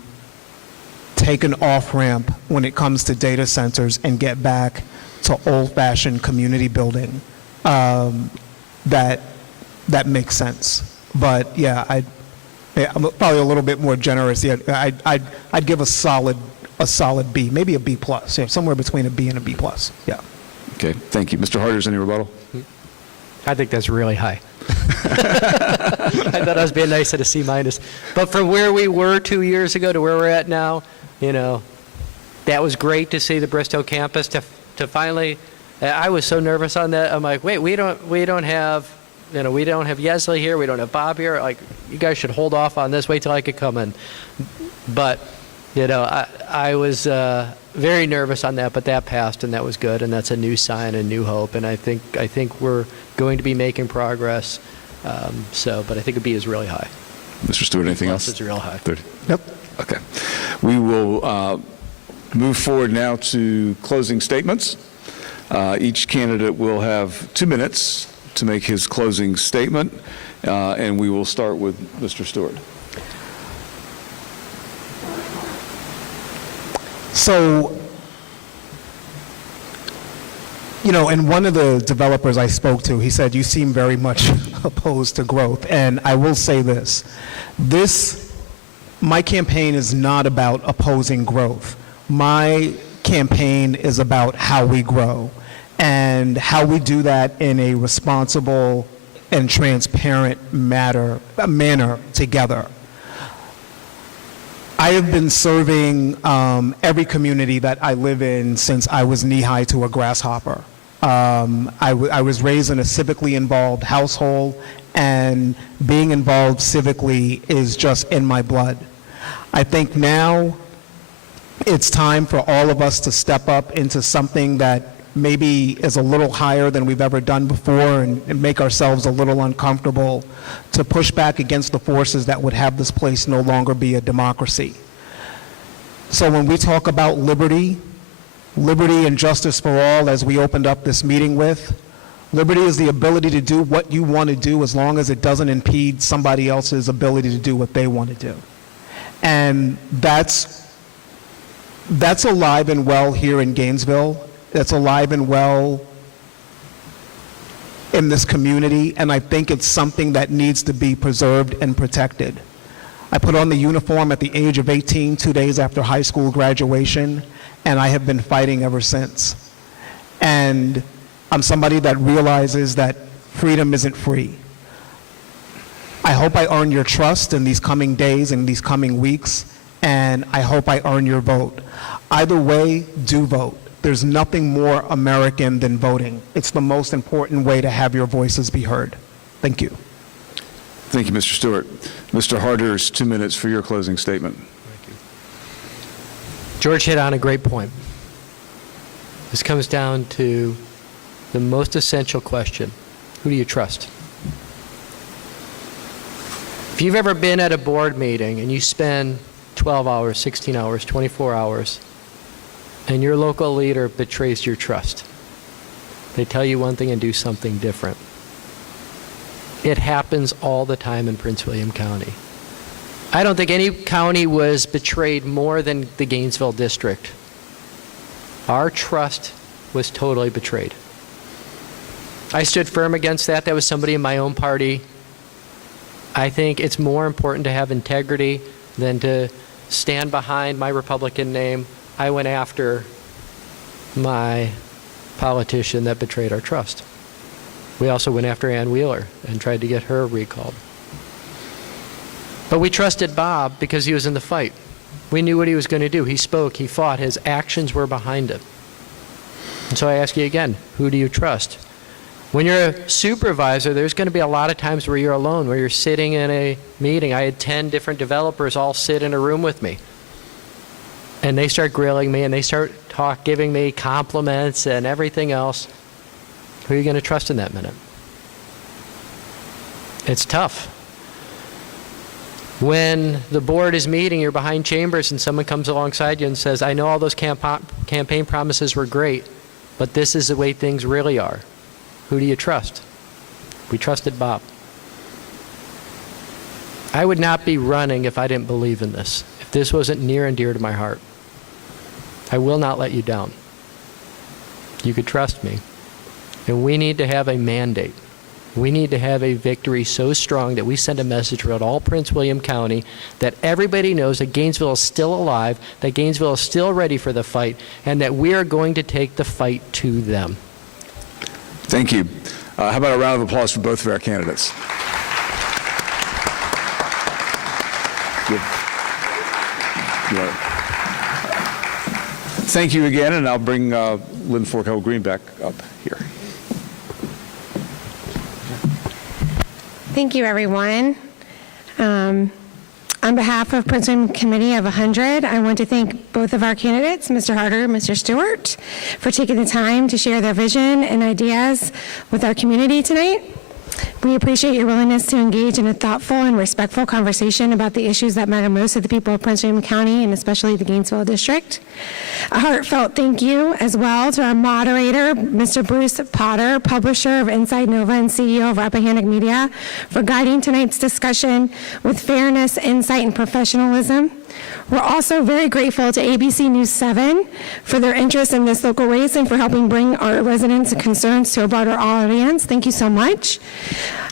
take an off-ramp when it comes to data centers and get back to old-fashioned community building. That makes sense. But I'm probably a little bit more generous. Yeah, I'd give a solid B, maybe a B plus. Somewhere between a B and a B plus. Yeah. Okay, thank you. Mr. Harders, any rebuttal? I think that's really high. I thought I was being nice at a C-. But from where we were 2 years ago to where we're at now, that was great to see the Bristow campus to finally, I was so nervous on that. I'm like, wait, we don't have, we don't have Yesley here, we don't have Bob here. Like, you guys should hold off on this, wait till I could come in. But, I was very nervous on that, but that passed and that was good, and that's a new sign and new hope, and I think we're going to be making progress. But I think a B is really high. Mr. Stewart, anything else? It's real high. 30. Yep. Okay. We will move forward now to closing statements. Each candidate will have 2 minutes to make his closing statement, and we will start with Mr. Stewart. So, and one of the developers I spoke to, he said, you seem very much opposed to growth. And I will say this, my campaign is not about opposing growth. My campaign is about how we grow and how we do that in a responsible and transparent manner together. I have been serving every community that I live in since I was knee-high to a grasshopper. I was raised in a civically involved household, and being involved civically is just in my blood. I think now it's time for all of us to step up into something that maybe is a little higher than we've ever done before and make ourselves a little uncomfortable, to push back against the forces that would have this place no longer be a democracy. So when we talk about liberty and justice for all, as we opened up this meeting with, liberty is the ability to do what you want to do as long as it doesn't impede somebody else's ability to do what they want to do. And that's alive and well here in Gainesville. That's alive and well in this community, and I think it's something that needs to be preserved and protected. I put on the uniform at the age of 18, 2 days after high school graduation, and I have been fighting ever since. And I'm somebody that realizes that freedom isn't free. I hope I earn your trust in these coming days and these coming weeks, and I hope I earn your vote. Either way, do vote. There's nothing more American than voting. It's the most important way to have your voices be heard. Thank you. Thank you, Mr. Stewart. Mr. Harders, 2 minutes for your closing statement. Thank you. George hit on a great point. This comes down to the most essential question. Who do you trust? If you've ever been at a board meeting and you spend 12 hours, 16 hours, 24 hours and your local leader betrays your trust. They tell you one thing and do something different. It happens all the time in Prince William County. I don't think any county was betrayed more than the Gainesville District. Our trust was totally betrayed. I stood firm against that. That was somebody in my own party. I think it's more important to have integrity than to stand behind my Republican name. I went after my politician that betrayed our trust. We also went after Ann Wheeler and tried to get her recalled. But we trusted Bob because he was in the fight. We knew what he was going to do. He spoke, he fought, his actions were behind him. And so I ask you again, who do you trust? When you're a supervisor, there's going to be a lot of times where you're alone, where you're sitting in a meeting. I had 10 different developers all sit in a room with me. And they start grilling me, and they start giving me compliments and everything else. Who are you going to trust in that minute? It's tough. When the board is meeting, you're behind chambers, and someone comes alongside you and says, I know all those campaign promises were great, but this is the way things really are. Who do you trust? We trusted Bob. I would not be running if I didn't believe in this, if this wasn't near and dear to my heart. I will not let you down. You could trust me. And we need to have a mandate. We need to have a victory so strong that we send a message throughout all Prince William County that everybody knows that Gainesville is still alive, that Gainesville is still ready for the fight, and that we are going to take the fight to them. Thank you. How about a round of applause for both of our candidates? Thank you again, and I'll bring Lynn Forkel-Green back up here. Thank you, everyone. On behalf of Prince William Committee of 100, I want to thank both of our candidates, Mr. Harder and Mr. Stewart, for taking the time to share their vision and ideas with our community tonight. We appreciate your willingness to engage in a thoughtful and respectful conversation about the issues that matter most to the people of Prince William County and especially the Gainesville District. A heartfelt thank you as well to our moderator, Mr. Bruce Potter, publisher of Inside Nova and CEO of Rappahannock Media, for guiding tonight's discussion with fairness, insight, and professionalism. We're also very grateful to ABC News 7 for their interest in this local race and for helping bring our residents' concerns to a broader audience. Thank you so much.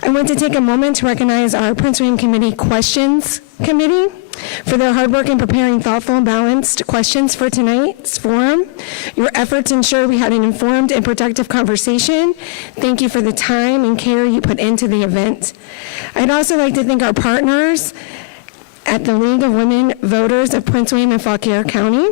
I want to take a moment to recognize our Prince William Committee Questions Committee for their hard work in preparing thoughtful and balanced questions for tonight's forum. Your efforts ensure we had an informed and productive conversation. Thank you for the time and care you put into the event. I'd also like to thank our partners at the League of Women Voters of Prince William and Fauquier County,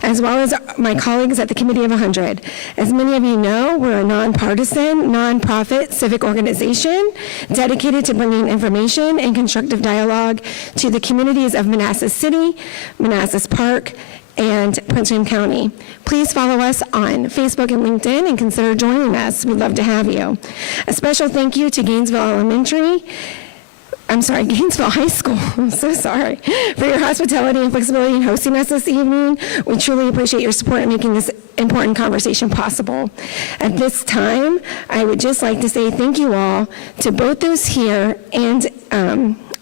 as well as my colleagues at the Committee of 100. As many of you know, we're a nonpartisan, nonprofit civic organization dedicated to bringing information and constructive dialogue to the communities of Manassas City, Manassas Park, and Prince William County. Please follow us on Facebook and LinkedIn and consider joining us. We'd love to have you. A special thank you to Gainesville High School, I'm so sorry, for your hospitality and flexibility in hosting us this evening. We truly appreciate your support in making this important conversation possible. At this time, I would just like to say thank you all to both those here and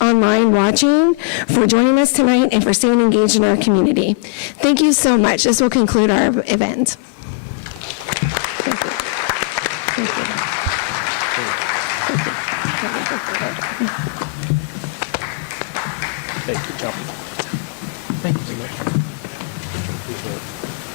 online watching for joining us tonight and for staying engaged in our community. Thank you so much. This will conclude our event. Thank you. Thank you. Hey, good job.